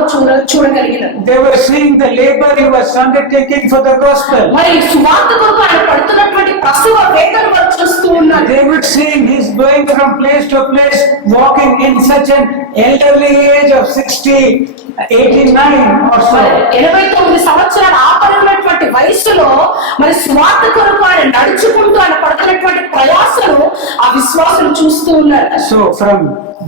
చూడగలిగినారు. They were seeing the labor he was undertaking for the gospel. మరి సువార్త కొరకు ఆయన పడుతున్నటువంటి ప్రసవ వేదన వాళ్ళు చూస్తూ ఉన్నారు. They were seeing he's going from place to place, walking in such an elderly age of 60, 89 or so. 89 సంవత్సరాల ఆపరినటువంటి వయసులో మరి సువార్త కొరకు ఆయన నడుచుకుంటూ ఆయన పడుతున్నటువంటి ప్రయాసను ఆ విశ్వాసం చూస్తూ ఉన్నారు. So from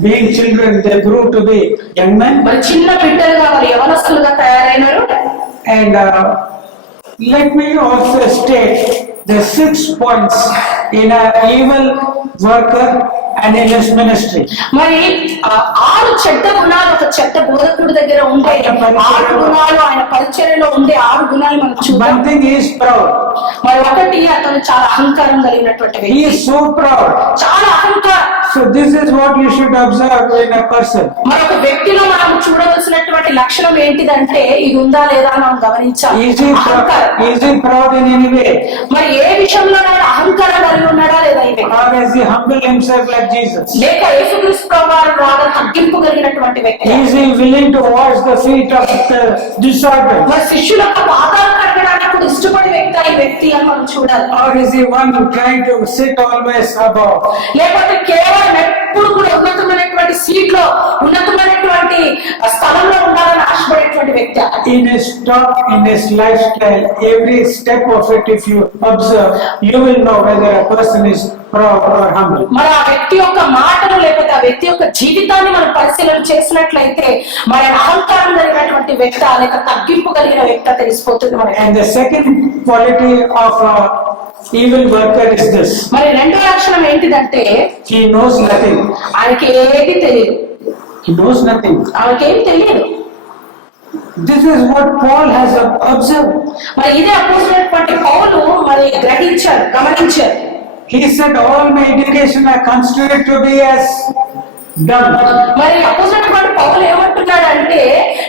being children they grew to be young men. మరి చిన్న బిడ్డలుగా వారు యవనస్తులుగా తయారైనారు. And let me also state the 6 points in an evil worker and in his ministry. మరి 6 చెడ్డ గుణాలు ఒక చెడ్డ బోధకుడి దగ్గర ఉండే 6 గుణాలు ఆయన పరిచర్యలో ఉండే 6 గుణాలు మనం చూద్దాం. One thing he is proud. మరి ఒకటి అతను చాలా అహంకారం కలిగినటువంటి He వ్యక్తి. is so proud. చాలా అహంకారం. So this is what you should observe in a person. మరి ఒక వ్యక్తిలో మనం చూడవలసినటువంటి లక్షణం ఏంటిదంటే ఇది ఉందా లేదా అని మనం గమనించాలి. అహంకారం. Is he proud in any way? మరి ఏ విషయంలో అహంకారం కలిగి ఉన్నాడా లేదా ఈ వ్యక్తి? Or is he humble himself like Jesus? లేక యేసుక్రీస్తు ప్రభువారు లాగా తగ్గింపు కలిగినటువంటి వ్యక్తి? Is he willing to wash the feet of the disciples? మరి శిష్యులకు పాదాలు కడగడానికి కూడా ఇష్టపడే వ్యక్తి ఈ వ్యక్తి అని మనం చూడాలి. Or is he one who trying to sit always above? లేకపోతే కేవలం ఎప్పుడు కూడా ఉన్నతమైనటువంటి సీట్ లో ఉన్నతమైనటువంటి స్థలంలో ఉండాలని ఆశపడేటువంటి వ్యక్తి? In his talk, in his lifestyle, every step of it, if you observe, you will know whether a person is proud or humble. మరి ఆ వ్యక్తి యొక్క మాటలు లేకపోతే ఆ వ్యక్తి యొక్క జీవితాన్ని మనం పరిశీలన చేసినట్లయితే మరి అహంకారం కలిగినటువంటి వ్యక్తి లేక తగ్గింపు కలిగిన వ్యక్తి తెలిసిపోతుంది మనకి. And the second quality of evil worker is this. మరి రెండో లక్షణం ఏంటిదంటే He knows nothing. ఆయనకి ఏది తెలియదు. He knows nothing. ఆయనకేం తెలియదు. This is what Paul has observed. మరి ఇదే అపోజినటువంటి పౌలు మరి గ్రహించారు, గమనించారు. He said, all my education I consider it to be as done. మరి అపోజినటువంటి పౌలు ఏమంటున్నాడంటే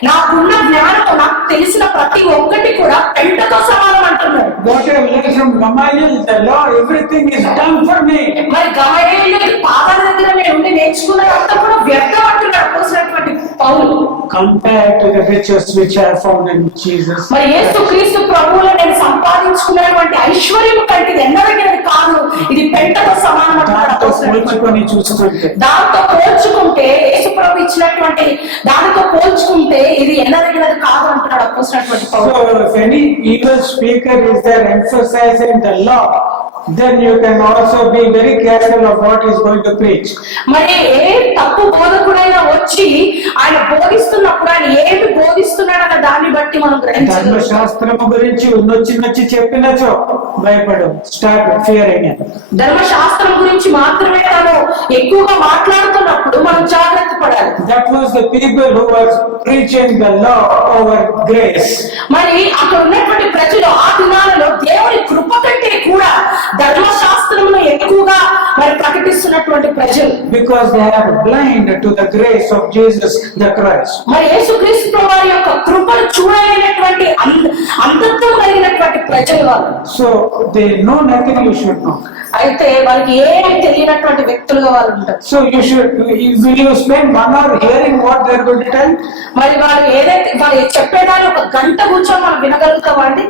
నాకున్న జ్ఞానం నాకు తెలిసిన ప్రతి ఒక్కటి కూడా పెంటతో సమానం అంటున్నాడు. What I have learned from Gamaliel, the law, everything is done for me. మరి గమనియేలు పాదాల దగ్గర నేను ఉండి నేర్చుకున్నదంతా కూడా వ్యర్థం అంటున్నాడు అపోజినటువంటి పౌలు. Compared to the riches which I have found in Jesus. మరి యేసుక్రీస్తు ప్రభువులో నేను సంపాదించుకున్నటువంటి ఐశ్వర్యం కంటే ఇది ఎన్నదగినది కాదు, ఇది పెంటతో సమానం అంటున్నాడు అపోజినటువంటి. దాంతో పోల్చుకుంటే యేసు ప్రభు ఇచ్చినటువంటి దానితో పోల్చుకుంటే ఇది ఎన్నదగినది కాదు అంటున్నాడు అపోజినటువంటి పౌలు. So if any evil speaker is there emphasizing the law, then you can also be very careful of what he is going to preach. మరి ఏ తప్పు బోధకుడైనా వచ్చి ఆయన బోధిస్తున్నప్పుడు ఆయన ఏమి బోధిస్తున్నాడన్న దాన్ని బట్టి మనం గ్రహించాలి. ధర్మశాస్త్రము గురించి ఉన్నొచ్చి చెప్పినచో భయపడు, స్టార్ట్ ఫియరింగ్. ధర్మశాస్త్రం గురించి మాత్రమే తాను ఎక్కువగా మాట్లాడుతున్నప్పుడు మనం జాగ్రత్త పడాలి. That was the people who were preaching the law over grace. మరి అక్కడ ఉన్నటువంటి ప్రజలు ఆ దినాలలో దేవుని కృప కంటే కూడా ధర్మశాస్త్రంలో ఎక్కువగా మరి ప్రకటిస్తున్నటువంటి ప్రజలు. Because they are blind to the grace of Jesus the Christ. మరి యేసుక్రీస్తు ప్రభువు యొక్క కృపను చూడలేనటువంటి అంధత్వం కలిగినటువంటి ప్రజలు వాళ్ళు. So they know nothing, you should know. అయితే వాళ్ళకి ఏమి తెలియనటువంటి వ్యక్తులుగా వాళ్ళు ఉంటారు. So will you spend 1 hour hearing what they are going to tell? మరి వాళ్ళు ఏదైతే వాళ్ళు చెప్పేదాన్ని 1 గంట కూర్చొని మనం వినగలుగుతామండి?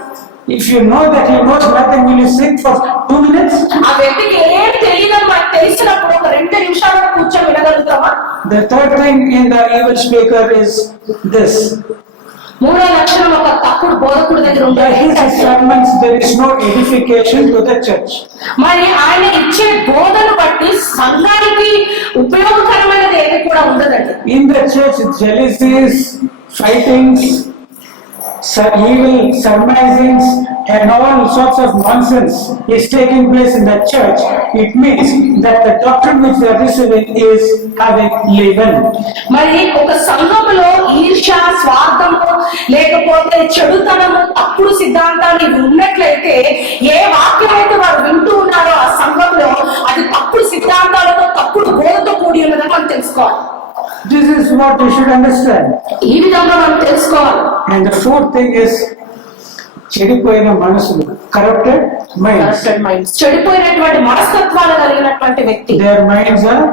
If you know that he knows nothing, will you sit for 2 minutes? ఆ వ్యక్తికి ఏం తెలియదని మనకు తెలిసినప్పుడు 2 నిమిషాలు కూర్చొని వినగలుగుతామా? The third thing in the evil speaker is this. మూడో లక్షణం ఒక తప్పుడు బోధకుడి దగ్గర By his sermons there is no edification to the church. మరి ఆయన ఇచ్చే బోధను బట్టి సంఘానికి ఉపయోగకరమైనది ఏది కూడా ఉండదండి. In the church, jealousies, fightings, evil surmisings and all sorts of nonsense is taking place in the church, it means that the doctrine which they are receiving is having leaven. మరి ఒక సంఘములో ఈర్ష, స్వార్థము, లేకపోతే చెడుతనము, తప్పుడు సిద్ధాంతాలు ఇవి ఉన్నట్లయితే ఏ వాక్యం అయితే వారు వింటూ ఉన్నారో ఆ సంఘంలో అది తప్పుడు సిద్ధాంతాలతో, తప్పుడు బోధతో కూడి ఉన్నదని మనం తెలుసుకోవాలి. This is what we should understand. ఈ విధంగా మనం తెలుసుకోవాలి. And the fourth thing is చెడిపోయిన మనసులు, corrupted minds. చెడిపోయినటువంటి మనస్తత్వాలు కలిగినటువంటి వ్యక్తి, Their minds are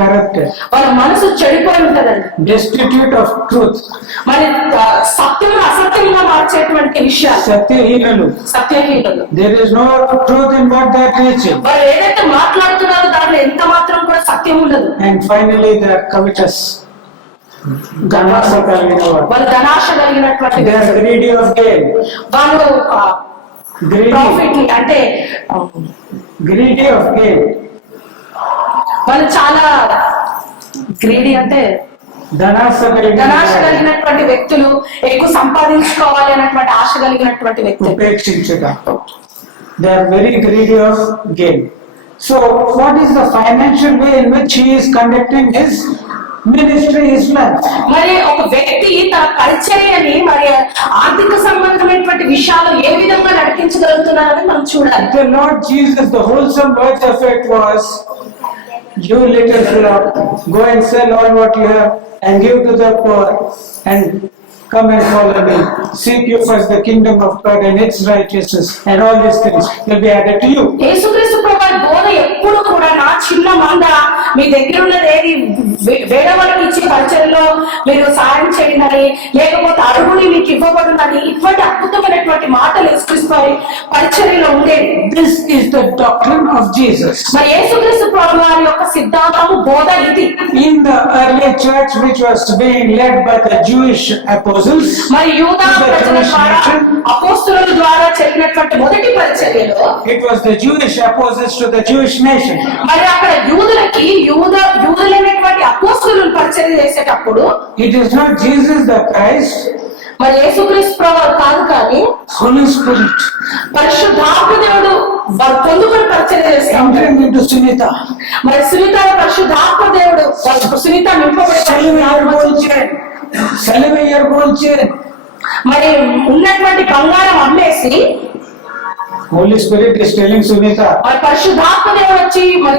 corrupted. వాళ్ళ మనసు చెడిపోయి ఉంటదండి. Destitute of truth. మరి సత్యం అసత్యంగా మార్చేటువంటి విషయాలు, సత్యహీనులు. సత్యహీనులు. There is no truth in what they are teaching. వారు ఏదైతే మాట్లాడుతున్నారో దాంట్లో ఎంత మాత్రం కూడా సత్యం ఉండదు. And finally they are covetous. ధనాశ కలిగిన వారు. వాళ్ళు ధనాశ కలిగినటువంటి They are greedy of gain. వాళ్ళు ప్రాఫిట్ అంటే Greedy of gain. వాళ్ళు చాలా గ్రీడీ అంటే ధనాశ ధనాశ కలిగినటువంటి వ్యక్తులు, ఎక్కువ సంపాదించుకోవాలి అన్నటువంటి ఆశ కలిగినటువంటి వ్యక్తులు. ఉపేక్షించుట. They are very greedy of gain. So what is the financial way in which he is conducting his ministry, his life? మరి ఒక వ్యక్తి తన పరిచర్యని మరి ఆర్థిక సంబంధమైనటువంటి విషయాలు ఏ విధంగా నడిపించగలుగుతున్నారని మనం చూడాలి. The Lord Jesus, the wholesome words of it was, you little flock, go and sell all what you have and give to the poor and come and follow me. Seek you first the kingdom of God and its righteousness, and all these things will be added to you. యేసుక్రీస్తు ప్రభువు బోధ ఎప్పుడు కూడా నా చిన్న మంద మీ దగ్గర ఉన్నది ఏది వేరే వాళ్ళకి ఇచ్చే పరిచయంలో మీరు సాయం చేయండి, లేకపోతే అడుగుని మీకు ఇవ్వబడునని, ఇటువంటి అద్భుతమైనటువంటి మాటలు యేసుక్రీస్తు వారి పరిచర్యలో ఉండేది. This is the doctrine of Jesus. మరి యేసుక్రీస్తు ప్రభువు వారి యొక్క సిద్ధాంతము బోధ ఇది. In the early church, which was being led by the Jewish apostles, మరి యూదా ప్రజల ద్వారా, అపోస్తలుల ద్వారా జరిగినటువంటి మొదటి పరిచర్యలో it was the Jewish apostles to the Jewish nation. మరి అక్కడ యూదులకి యూదులైనటువంటి అపోస్తలులను పరిచర్య చేసేటప్పుడు It is not Jesus the Christ, మరి యేసుక్రీస్తు ప్రభువు కాదు కానీ Holy Spirit పరిశుద్ధాత్మ దేవుడు వారు పొందుకొని పరిచర్య చేస్తారు. entering into Sunita. మరి సునీత పరిశుద్ధాత్మ దేవుడు సునీత సెలవయ్యారు పోల్చే మరి ఉన్నటువంటి బంగారం అమ్మేసి Holy Spirit is telling Sunita, మరి పరిశుద్ధాత్మ దేవుడు వచ్చి మరి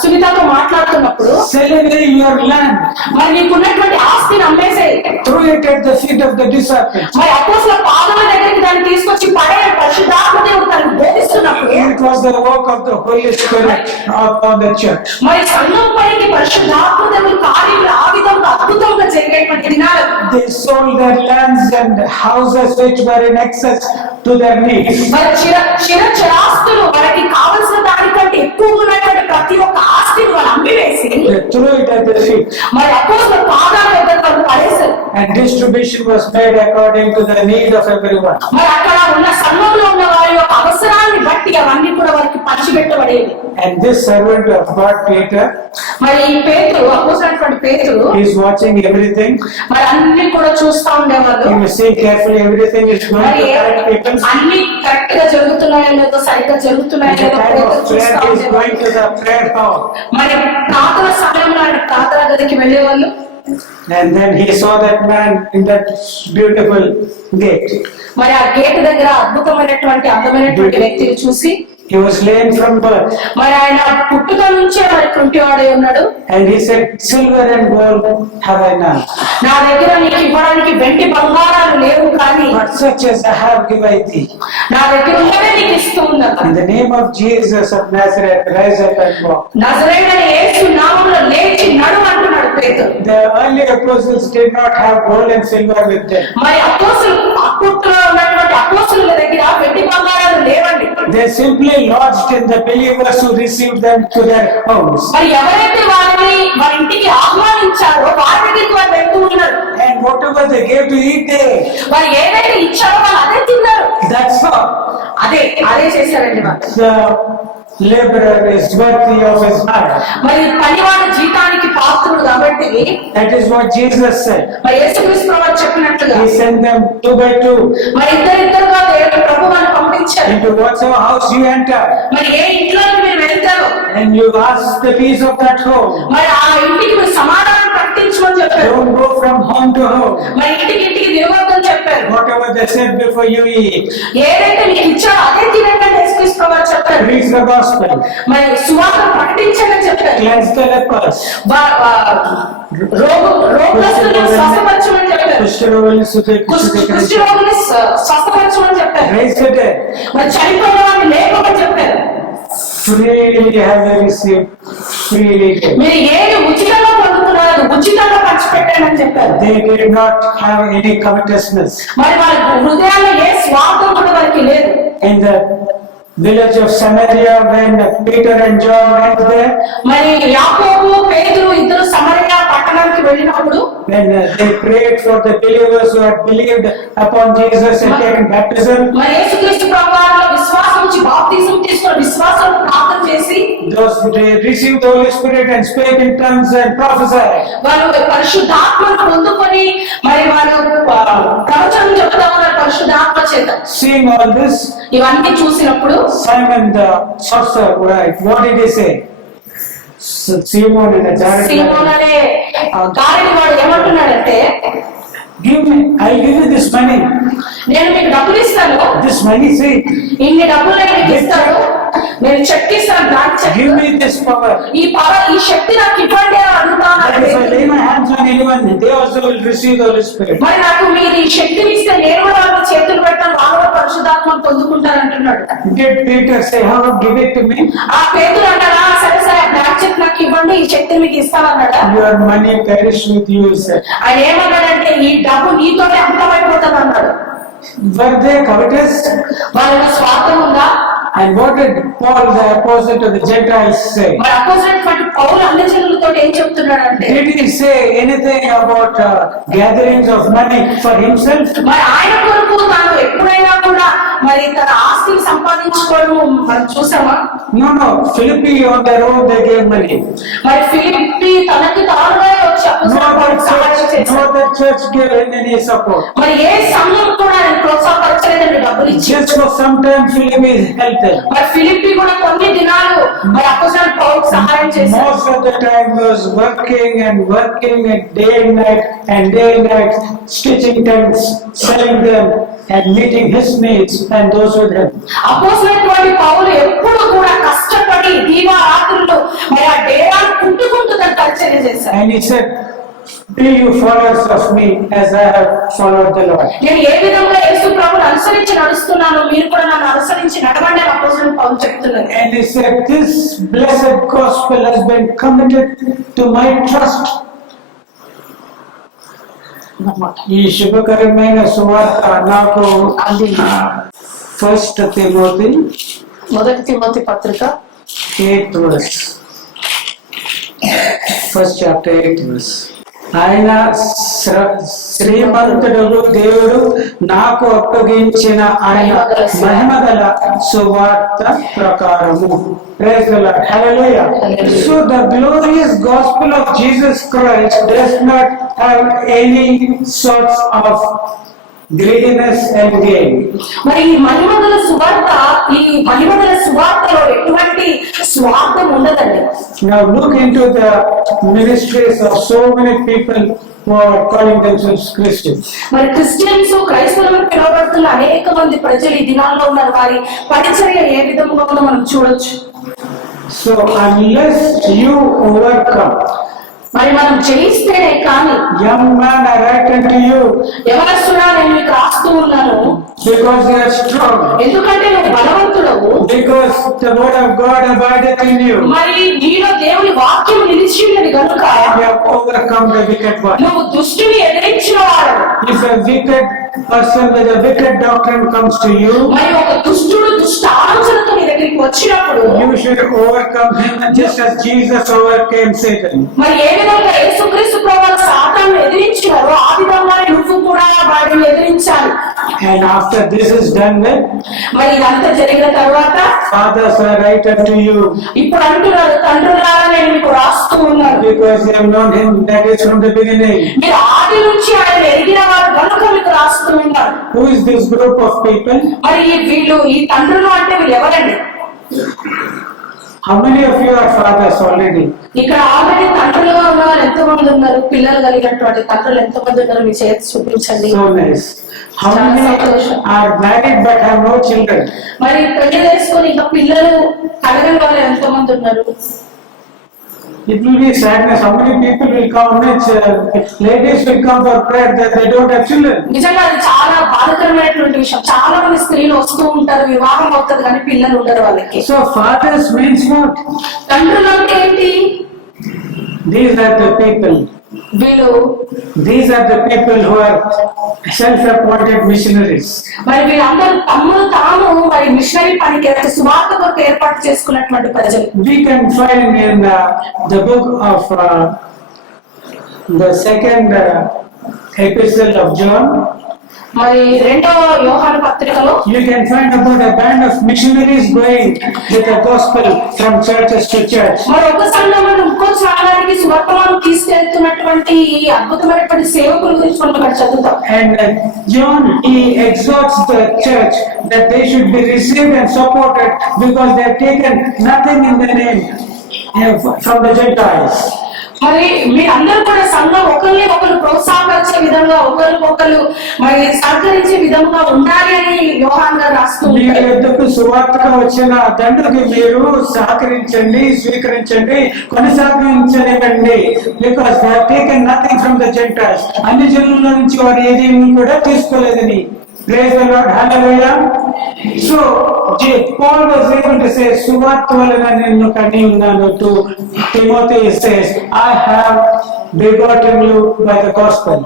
సునీతతో మాట్లాడుతున్నప్పుడు, sell away your land, మరి నీకున్నటువంటి ఆస్తిని అమ్మేసేయి, throw it at the feet of the disciples. మరి అపోస్తలుల పాదాల దగ్గరికి దాన్ని తీసుకొచ్చి పడే పరిశుద్ధాత్మ దేవుడు తనకు బోధిస్తున్నప్పుడు It was the work of the Holy Spirit upon the church. మరి సంఘం పైకి పరిశుద్ధాత్మ దేవుడు కార్యములు ఆ విధంగా అద్భుతంగా జరిగేటువంటి దినాలు. They sold their lands and houses which were in excess to their needs. మరి చిరచరాస్తులు వాళ్ళకి కావలసిన దానికంటే ఎక్కువ ఉన్నటువంటి ప్రతి ఒక్క ఆస్తిని వాళ్ళు అమ్మివేసి They threw it at the feet. మరి అపోస్తలుల పాదాల దగ్గర వాళ్ళు పడేశారు. And distribution was made according to the need of everyone. మరి అక్కడ ఉన్న సంఘంలో ఉన్న వారి యొక్క అవసరాన్ని బట్టి అవన్నీ కూడా వారికి పంచిపెట్టబడేవి. And this servant of God, Peter, మరి ఈ పేతురు, అపోస్తలుడైనటువంటి పేతురు is watching everything. మరి అన్ని కూడా చూస్తా ఉండేవాళ్ళు. He was seeing carefully everything is going మరి to correct people. అన్ని కరెక్ట్ గా జరుగుతున్నాయో లేదో, సరిగ్గా జరుగుతున్నాయో At the లేదో time of చూస్తా prayer, he is ఉండేవాళ్ళు. going to the prayer hall. మరి ప్రార్థన సమయంలో ఆయన ప్రార్థన గదికి వెళ్ళేవాళ్ళు. And then he saw that man in that beautiful gate. మరి ఆ గేట్ దగ్గర అద్భుతమైనటువంటి అందమైనటువంటి వ్యక్తిని చూసి, He was lame from birth. మరి ఆయన పుట్టుక నుంచే మరి కుంటివాడై ఉన్నాడు. And he said, silver and gold have I none, నా దగ్గర నీకు ఇవ్వడానికి వెండి బంగారాలు లేవు, కానీ but such as I have give I thee. నా దగ్గర ఉన్నవే నీకు ఇస్తూ ఉన్నాను. In the name of Jesus of Nazareth, rise up and walk. నజరేయుడైన యేసు నామములో లేచి నడు అంటున్నాడు పేతురు. The early apostles did not have gold and silver with them. మరి అపోస్తలులు అప్పట్లో ఉన్నటువంటి అపోస్తలుల దగ్గర వెండి బంగారాలు లేవండి. They simply lodged in the believers who received them to their homes. మరి ఎవరైతే వారి ఇంటికి ఆహ్వానించారో వారి దగ్గరికి వారు వెళ్తూ ఉన్నారు. And and whatever they gave to eat, they ate. వారు ఏదైతే ఇచ్చారో వాళ్ళు అదే తిన్నారు. That's all. అదే చేశారండి వాళ్ళు. The laborer is worthy of his hire. మరి పనివాడు జీతానికి పాత్రుడు కాబట్టి That is what Jesus said. మరి యేసుక్రీస్తు ప్రభువు చెప్పినట్లుగా He sent them 2 by 2 మరి ఇద్దరుగా దేవుడు ప్రభువుని పంపించారు. into whatsoever house you enter, మరి ఏ ఇంట్లోకి మీరు వెళ్తారో and you ask the peace of that home. మరి ఆ ఇంటికి మీరు సమాధానం ప్రకటించమని చెప్పారు. Don't go from home to home. మరి ఇంటికి తిరగొద్దని చెప్పారు. Whatever they said before you eat. ఏదైతే మీకు ఇచ్చారో అదే తినండి అని యేసుక్రీస్తు ప్రభువు చెప్పారు. Preach the gospel. మరి సువార్త ప్రకటించని చెప్పారు. Cleanse the lepers. రోగులను స్వస్థపరచమని చెప్పారు. కుష్ఠరోగుల్ని కుష్ఠరోగుల్ని స్వస్థపరచమని చెప్పారు. Raise the dead. మరి చనిపోయిన వారిని లేపమని చెప్పారు. Freely have they received, freely give. మీరు ఏది ఉచితంగా పొందుతున్నారు ఉచితంగా పంచిపెట్టానని చెప్పారు. They did not have any covetousness. మరి వారి హృదయాల్లో ఏ స్వార్థం కూడా వారికి లేదు. In the village of Samaria, when Peter and John went there, మరి యాకోబు పేతురు ఇద్దరు సమరయ పట్టణానికి వెళ్ళినప్పుడు when they prayed for the believers who had believed upon Jesus and taken baptism, మరి యేసుక్రీస్తు ప్రభువులో విశ్వాసం ఉంచి బాప్తిజం తీసుకున్న విశ్వాసం ప్రార్థన చేసి they received the Holy Spirit and spake in tongues and prophesied. వారు పరిశుద్ధాత్మను పొందుకొని మరి వారు ప్రవచనం చెప్తా ఉన్నారు పరిశుద్ధాత్మ చేత. Seeing all this, ఇవన్నీ చూసినప్పుడు Simon the sorcerer, right? What did he say? Simon in the సీమోను అనే గాడిద వాడు ఏమంటున్నాడంటే, give me, I'll give you this money. నేను మీకు డబ్బులు ఇస్తాను, This money, see, ఇన్ని డబ్బులు నేను మీకు ఇస్తాను, నేను చెక్ ఇస్తాను, block check. give me this power. ఈ పవర్ ఈ శక్తి నాకు ఇవ్వండి అని That if I అడుగుతాను. lay my hands on anyone, they also will receive the Holy Spirit. మరి నాకు మీరు ఈ శక్తిని ఇస్తే నేను కూడా వాళ్ళ చేతులు పెడతాను, వాళ్ళు కూడా పరిశుద్ధాత్మను పొందుకుంటారు అంటున్నాడు. Did Peter say, how give it to me? ఆ పేతులు అంటారా, సరే సరే బ్లాక్ చెక్ నాకు ఇవ్వండి, ఈ శక్తిని మీకు ఇస్తానన్నాడా? Your money perish with you, he said. ఆయన ఏమన్నాడంటే, ఈ డబ్బు నీతోనే అంతమైపోతుంది అన్నాడు. Were they covetous? వాళ్ళ స్వార్థం ఉందా? And what did Paul, the apostle to the Gentiles, say? మరి అపోజిట్ పౌలు అన్ని జనులతో ఏం చెప్తున్నాడంటే, Did he say anything about gatherings of money for himself? మరి ఆయన కొరకు తాను ఎప్పుడైనా కూడా మరి తన ఆస్తిని సంపాదించుకోవడం మనం చూసామా? No. Philippi on their own, they gave money. మరి ఫిలిప్పి తనకి తానుగా వచ్చి అపోజిట్ సహాయం No చేశాడు. other church gave any support. మరి ఏ సంఘం కూడా ఆయన ప్రోత్సాహపరచలేదండి డబ్బులు ఇచ్చి. Just for some time, Philippi helped them. మరి ఫిలిప్పి కూడా కొన్ని దినాలు మరి అపోజిట్ పౌలుకు సహాయం చేశాడు. Most of the time was working and day and night, stitching tents, selling them and meeting his needs and those with him. Opposite Paul ఎప్పుడు కూడా కష్టపడి దీవారాత్రులు మరి ఆ డేరాలు కుట్టుకుంటూ దాన్ని పరిచర్య చేశారు. And he said, be you followers of me as I have followed the Lord. నేను ఏ విధంగా యేసు ప్రభువుని అనుసరించి నడుస్తున్నానో మీరు కూడా నన్ను అనుసరించి నడవండి అని అపోజిట్ పౌలు చెప్తున్నారు. And he said, this blessed gospel has been committed to my trust. ఈ శుభకరమైన సువార్త నాకు ఫస్ట్ తిమోతి మొదటి తిమోతి పత్రిక 8th verse. First chapter 8th verse. ఆయన శ్రీమంతుడు దేవుడు నాకు అప్పగించిన ఆయన మహిమగల సువార్త ప్రకారము. Praise the Lord. Hallelujah. So the glorious gospel of Jesus Christ does not have any sorts of greediness and gain. మరి ఈ మహిమగల సువార్తలో ఎటువంటి స్వార్థం ఉండదండి. Now look into the ministries of so many people who are calling themselves Christians. మరి Christians క్రైస్తవులు పిలువబడుతున్న అనేక మంది ప్రజలు ఈ దినాల్లో ఉన్నారు. వారి పరిచర్య ఏ విధంగా ఉందో మనం చూడొచ్చు. So unless you overcome, మరి మనం జయిస్తేనే కానీ, young man, I write unto you, యవనస్తుడా నేను మీకు రాస్తూ ఉన్నాను, because you are strong, ఎందుకంటే నువ్వు బలవంతుడవు, because the word of God abideth in you, మరి నీలో దేవుని వాక్యం నిలిచి ఉన్నది కనుక you have overcome the wicked one. నువ్వు దుష్టుని ఎదిరించిన వాడు. If a wicked person with a wicked doctrine comes to you, మరి ఒక దుష్టుడు దుష్ట ఆలోచనతో నీ దగ్గరికి వచ్చినప్పుడు you should overcome him just as Jesus overcame Satan. మరి ఏ విధంగా యేసుక్రీస్తు ప్రభువు సాతాను సాతాను ఎదిరించినారో ఆ విధంగానే నువ్వు కూడా వాడిని ఎదిరించాలి. And after this is done with, మరి ఇదంతా జరిగిన తర్వాత fathers I write unto you, ఇప్పుడు అంటున్నారు, తండ్రులారా నేను మీకు రాస్తూ ఉన్నాను, because you have known him that is from the beginning. మీరు ఆది నుంచి ఆయన ఎరిగిన వారు కనుక మీకు రాస్తూ ఉన్నారు. Who is this group of people? మరి వీళ్ళు ఈ తండ్రులు అంటే వీళ్ళు ఎవరండి? How many of you are fathers already? ఇక్కడ ఆల్రెడీ తండ్రులుగా ఉన్న వాళ్ళు ఎంతమంది ఉన్నారు? పిల్లలు కలిగినటువంటి తండ్రులు ఎంతమంది ఉన్నారు? మీ చేతి చూపించండి. So nice. How many are married but have no children? మరి పెళ్లి చేసుకొని ఇంకా పిల్లలు కలగని వాళ్ళు ఎంతమంది ఉన్నారు? It will be sadness. How many people will come? Ladies will come for prayer that they don't have children. నిజంగా అది చాలా బాధాకరమైనటువంటి విషయం. చాలా మంది స్త్రీలు వస్తూ ఉంటారు, వివాహం అవుతుంది కానీ పిల్లలు ఉండరు వాళ్ళకి. So fathers means what? తండ్రులు అంటే ఏంటి? These are the people. These are the people who are self-appointed missionaries. మరి వీళ్ళందరూ తమ్ముడు తాము మరి మిషనరీ పనికి సువార్త కొరకు ఏర్పాటు చేసుకున్నటువంటి ప్రజలు. We can find in the book of the second epistle of John. మరి రెండవ యోహాను పత్రికలో You can find about a band of missionaries going with the gospel from churches to church. మరి ఒక సంఘం నుండి ఇంకో సంఘానికి సువార్తను తీసుకెళ్తున్నటువంటి ఈ అద్భుతమైనటువంటి సేవకుల గురించి మనం ఇక్కడ చదువుతాం. And John, he exhorts the church that they should be received and supported because they have taken nothing in the name from the Gentiles. మరి మీరందరూ కూడా సంఘం ఒకరిని ఒకరు ప్రోత్సాహపరిచే విధంగా ఒకరు మరి సహకరించే విధంగా ఉండాలి అని యోహాన్ గారు రాస్తూ ఉంటారు. మీ యొద్దకు సువార్తగా వచ్చిన దండకి మీరు సహకరించండి, స్వీకరించండి, కొనసాగించనివ్వండి. Because they have taken nothing from the Gentiles. అన్ని జనుల నుంచి వారు ఏదేమి కూడా తీసుకోలేదని. Praise the Lord, hallelujah. So Paul was able to say, సువార్త వలన నిన్ను కని ఉన్నాను. To Timothy he says, I have begotten you by the gospel.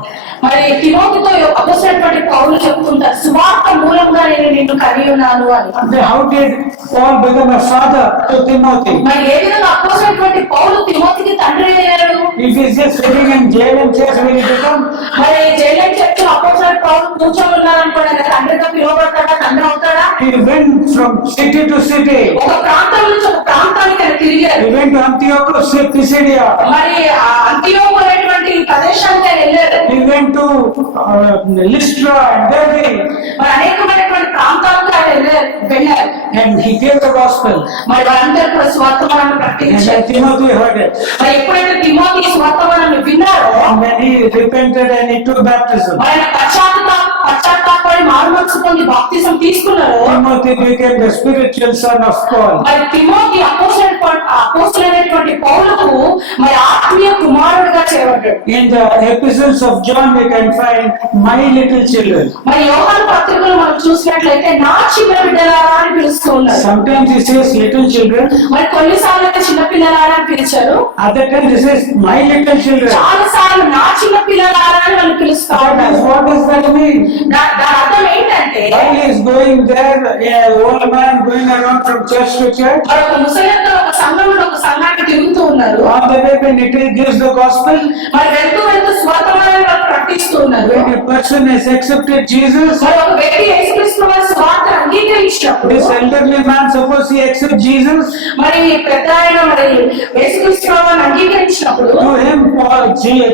మరి తిమోతితో అపోస్తలుడైన పౌలు చెప్తుంటారు, సువార్త మూలంగా నేను నిన్ను కని ఉన్నాను అని. How did Paul become a father to Timothy? మరి ఏ విధంగా అపోస్తలుడైన పౌలు తిమోతికి తండ్రి అయ్యాడు? If he is just sitting in jail and church, will he become? మరి జైలు చెట్టు అపోస్తలుడైన పౌలు కూర్చొని ఉన్నారనుకోండి, తండ్రిగా పిలువబడతాడా? తండ్రి అవుతాడా? He went from city to city. ఒక ప్రాంతం నుంచి ఒక ప్రాంతానికి ఆయన తిరిగాడు. He went to Antioch, Pisidia. మరి అంతియోకు అనేటువంటి ప్రదేశానికి ఆయన వెళ్ళాడు. He went to Lystra and Derbe. మరి అనేకమైనటువంటి ప్రాంతాలకు ఆయన వెళ్ళారు. And he gave the gospel. మరి వారందరూ కూడా స్వార్థమానాన్ని ప్రకటించారు. And Timothy heard it. మరి ఎప్పుడైతే తిమోతి స్వార్థమానాన్ని విన్నారో, And then he repented and he took baptism. మరి ఆయన పశ్చాత్తాపడి మారుమనసు పొంది బాప్తిజం తీసుకున్నారు. Timothy became the spiritual son of Paul. మరి తిమోతి అపోస్తలుడైనటువంటి పౌలుకు మరి ఆత్మీయ కుమారుడిగా చేయబడ్డాడు. In the epistles of John we can find my little children. మరి యోహాను పత్రికలో మనం చూసినట్లయితే నా చిన్న బిడ్డలారా అని పిలుస్తూ ఉన్నారు. Sometimes he says little children. మరి కొన్నిసార్లు అయితే చిన్న పిల్లలారా అని పిలిచారు. Other times he says my little children. చాలా సార్లు నా చిన్న పిల్లలారా అని వాళ్ళు పిలుస్తా ఉన్నారు. What does that mean? దాని అర్థం ఏంటంటే, While he is going there, an old man going around from church to church. మరి ఒక ముసలితో ఒక సంఘం నుండి ఒక సంఘానికి తిరుగుతూ ఉన్నారు. On the way when it gives the gospel, మరి వెళ్తూ స్వార్థమానాన్ని వాళ్ళు ప్రకటిస్తూ ఉన్నారు. when a person has accepted Jesus, మరి ఒక వ్యక్తి యేసుక్రీస్తు వారి స్వార్థను అంగీకరించినప్పుడు, this elderly man, suppose he accepts Jesus, మరి పెద్ద ఆయన మరి యేసుక్రీస్తు వారిని అంగీకరించినప్పుడు, to him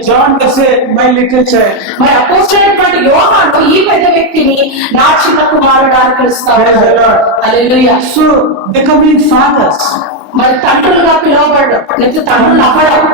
John will say my little child. మరి అపోస్తలుడైనటువంటి యోహాను ఈ పెద్ద వ్యక్తిని నా చిన్న కుమారుడు అని పిలుస్తారు. Praise the Lord. Hallelujah. So becoming fathers, మరి తండ్రులుగా పిలువబడ్డం లేకపోతే తండ్రులు అవ్వడం,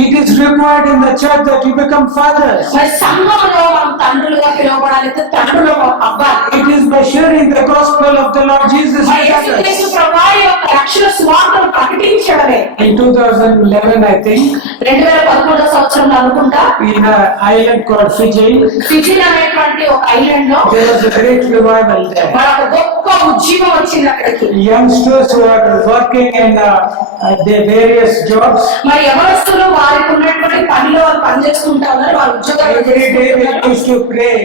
it is required in the church that you become fathers. మరి సంఘంలో మనం తండ్రులుగా పిలువబడాలి, తండ్రులు అవ్వాలి. It is by sharing the gospel of the Lord Jesus మరి with యేసుక్రీస్తు others. ప్రభువు యొక్క రక్షణ సువార్తను ప్రకటించడమే. In 2011, I think, 2011 సంవత్సరంలో అనుకుంటా, in an island called Fiji, Fiji అనేటువంటి ఒక ఐలాండ్ లో there was a great revival there. మరి ఒక గొప్ప ఉజ్జీవం వచ్చింది అక్కడికి. Youngsters who are working in their various jobs, మరి యవనస్తులు వారికి ఉన్నటువంటి పనిలో వాళ్ళు పనిచేస్తుంటా ఉన్నారు, వాళ్ళ ఉద్యోగాలు every day they చేసుకుంటున్నారు. used to pray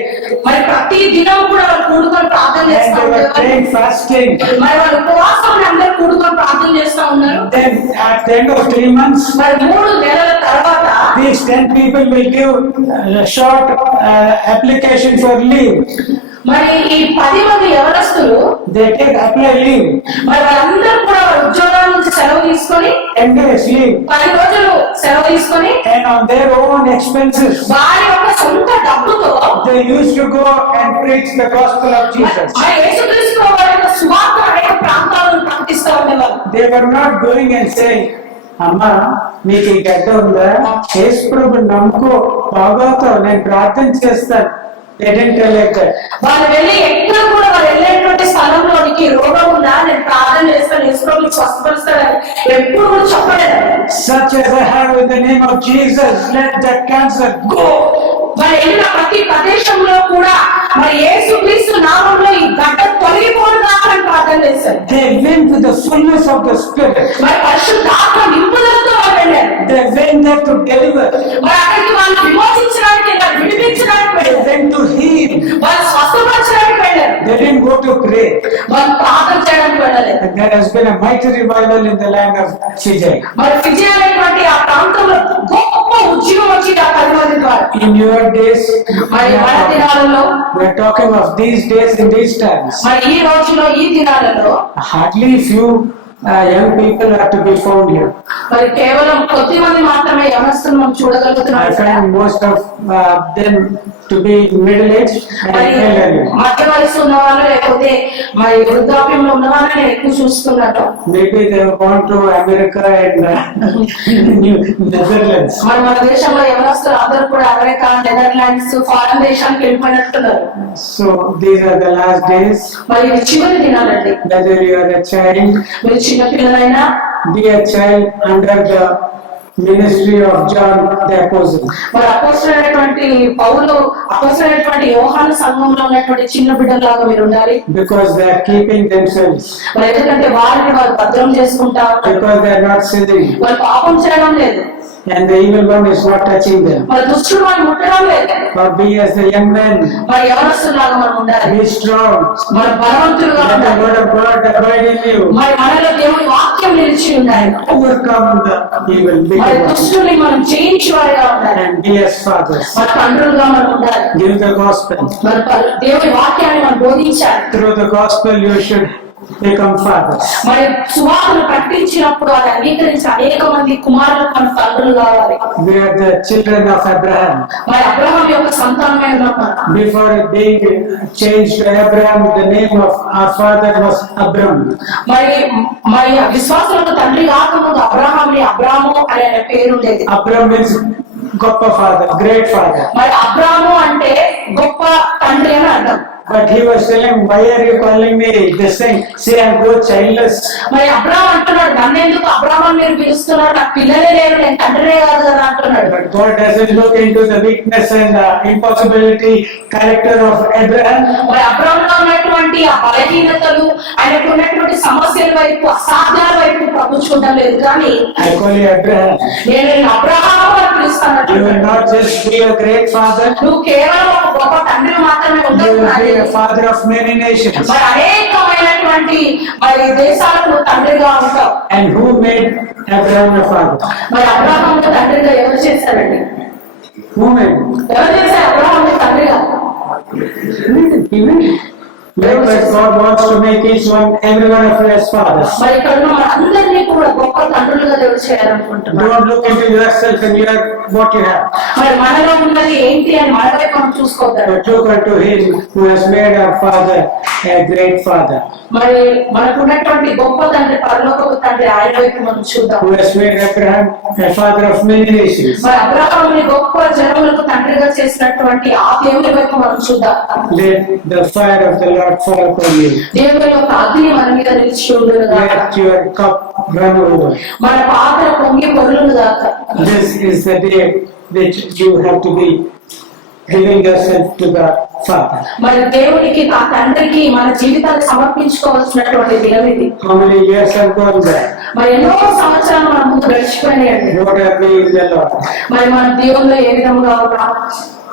మరి ప్రతి దినం కూడా వాళ్ళు కూడుకొని ప్రార్థన and చేస్తా they were ఉండేవారు. praying, fasting. మరి వాళ్ళు ఉపవాసం అందరూ కూడుకొని ప్రార్థన చేస్తా ఉన్నారు. Then at the end of 3 months, మరి 3 నెలల తర్వాత these 10 people will give a short application for leave. మరి ఈ 10 మంది యవనస్తులు They take apply leave, మరి వాళ్ళందరూ కూడా వాళ్ళ ఉద్యోగాల నుంచి సెలవు తీసుకొని 10 days leave, 10 రోజులు సెలవు తీసుకొని and on their own expenses, వారి యొక్క సొంత డబ్బుతో they used to go and preach the gospel of Jesus. మరి యేసుక్రీస్తు వారి యొక్క సువార్త అనేక ప్రాంతాలను ప్రకటిస్తూ ఉండేవారు. They were not going and saying, అమ్మా నీకు ఈ గడ్డ ఉందా, యేసు ప్రభు నమ్ముకో, బాగోతావు, నేను ప్రార్థన చేస్తాను. They didn't tell like that. వాళ్ళు వెళ్ళి ఎక్కడ కూడా వారు వెళ్ళేటువంటి స్థలంలోనికి రోగం ఉందా, నేను ప్రార్థన చేస్తాను, యేసుప్రభుని స్వస్థపరుస్తాడని ఎప్పుడు కూడా చెప్పలేదు. Such as I have in the name of Jesus, let that cancer go. మరి వెళ్ళిన ప్రతి ప్రదేశంలో కూడా మరి యేసుక్రీస్తు నామంలో ఈ గడ్డ తొలగిపోవడానికి ప్రార్థన చేశారు. They went with the fullness of the Spirit. మరి పరిశుద్ధాత్మ నింపుదలతో వాళ్ళు వెళ్ళారు. They went there to deliver. మరి అక్కడికి వాళ్ళు విమోచించడానికి, విడిపించడానికి They వెళ్ళారు. went to heal. వాళ్ళు స్వస్థపరచడానికి వెళ్ళారు. They didn't go to pray. వాళ్ళు ప్రార్థన చేయడానికి వెళ్ళలేదు. And there has been a mighty revival in the land of Fiji. మరి ఫిజి అనేటువంటి ఆ ప్రాంతంలో గొప్ప ఉద్యమం వచ్చింది ఆ 10 మంది ద్వారా. In your days, మరి మన దినాలలో, we are talking of these days in these times. మరి ఈ రోజులో ఈ దినాలలో Hardly few young people are to be found here. మరి కేవలం కొద్ది మంది మాత్రమే యవనస్తులను మనం చూడగలుగుతున్నాం. I find most of them to be middle-aged and మరి elderly. మధ్య వయసు ఉన్నవాళ్ళు లేకపోతే మరి వృద్ధాప్యంలో ఉన్నవాళ్ళు నేను ఎక్కువ చూస్తున్నాను. Maybe they have gone to America and Netherlands. మరి మన దేశంలో యవనస్తులు అందరూ కూడా అమెరికా, నెదర్లాండ్స్, ఫారెన్ దేశానికి వెళ్ళిపోయినట్టున్నారు. So these are the last days. మరి ఇవి చివరి దినాలండి. Whether you are a child, మీరు చిన్న పిల్లలైనా be a child under the ministry of John the Apostle. మరి అపోస్తలుడైనటువంటి పౌలు, అపోస్తలుడైనటువంటి యోహాను సంఘంలో ఉన్నటువంటి చిన్న బిడ్డలాగా మీరు ఉండాలి. Because they are keeping themselves. మరి ఎందుకంటే వారిని వారు భద్రం చేసుకుంటా ఉంటారు. Because they are not sinning. వాళ్ళు పాపం చేయడం లేదు. And the evil one is not touching them. మరి దుష్టుడు వారిని ముట్టడం లేదు. Or be as the young men. మరి యవనస్తులాగా మనం ఉండాలి. Be strong. మరి బలవంతులుగా Let the ఉండాలి. word of God abide in you. మరి మనలో దేవుని వాక్యం నిలిచి ఉండాలి. Overcome the evil. మరి wicked one. దుష్టుని మనం జయించి వారిగా ఉండాలి. And be as fathers. మరి తండ్రులుగా మనం ఉండాలి. Give the gospel. మరి దేవుని వాక్యాన్ని మనం బోధించాలి. Through the gospel you should become fathers. మరి సువార్తను ప్రకటించినప్పుడు అది అంగీకరించి అనేక మంది కుమారులకు మన తండ్రులు కావాలి. We are the children of Abraham. మరి అబ్రహాం యొక్క సంతానమే ఉన్నాం మనం. Before it being changed to Abraham, the name of our father was Abram. మరి మరి విశ్వాసులకు తండ్రి కాకముందు అబ్రహాంని అబ్రాము అనే పేరు ఉండేది. Abram means Goppa father, great father. మరి అబ్రాము అంటే గొప్ప తండ్రి అని అర్థం. But he was telling, why are you calling me this thing? See, I go childless. మరి అబ్రాహం అంటున్నాడు, నన్ను ఎందుకు అబ్రాహం అని మీరు పిలుస్తున్నారు, నాకు పిల్లలే లేరు, నేను తండ్రినే కాదు కదా అంటున్నాడు. But God doesn't look into the weakness and the impossibility character of Abraham. మరి అబ్రాహంలో ఉన్నటువంటి ఆ బలహీనతలు, ఆయనకు ఉన్నటువంటి సమస్యల వైపు, అసాధ్యాల వైపు ప్రభు చూడడం లేదు. కానీ I call you Abraham. నేను అబ్రాహాము అని పిలుస్తాను. You will not just be a great father. నువ్వు కేవలం ఒక గొప్ప తండ్రి మాత్రమే You ఉండదు, will be a father of many nations. మరి అనేకమైనటువంటి మరి దేశాలకు తండ్రిగా ఉంటావు. And who made Abraham a father? మరి అబ్రాహాము తండ్రిగా ఎవరు చేశారండి? Who made? ఎవరు చేశారు అబ్రాహాము తండ్రిగా? He made. Likewise, God wants to make each one, every one of you as fathers. మరి ఇక్కడ ఉన్న మనందరినీ కూడా గొప్ప తండ్రులుగా దేవుడు చేయాలనుకుంటున్నాడు. Don't look into yourself and you are what you have. మరి మనలో ఉన్నది ఏంటి అని మన వైపు మనం చూసుకోవద్దు. But look unto him who has made our father a great father. మరి మనకు ఉన్నటువంటి గొప్ప తండ్రి, పరలోకపు తండ్రి, ఆయన వైపు మనం చూద్దాం. Who has made Abraham a father of many nations. మరి అబ్రాహాముని గొప్ప జనములకు తండ్రిగా చేసినటువంటి ఆ దేవుని వైపు మనం చూద్దాం. Let the fire of the Lord fall upon you. దేవుని యొక్క అగ్ని మన మీద నిలిచి ఉండును గాక. Let your cup run over. మన పాత్ర పొంగి పొర్లును గాక. This is the day which you have to be giving yourself to the Father. మరి దేవునికి, ఆ తండ్రికి మన జీవితాన్ని సమర్పించుకోవాల్సినటువంటి దినం ఇది. How many years have gone by? మరి ఎన్నో సంవత్సరాలు మన ముందు గడిచిపోయినాయండి. What are we in the Lord? మరి మన దేవుల్లో ఏ విధంగా ఉన్నాం?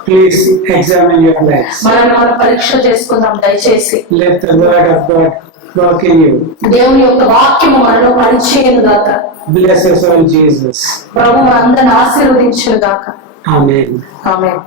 Please examine your lives. మనం పరీక్ష చేసుకుందాం దయచేసి. Let the word of God work in you. దేవుని యొక్క వాక్యము మనలో పనిచేయను గాక. Bless us all, Jesus. ప్రభు మనందరిని ఆశీర్వదించును గాక. Amen. ఆమేన్.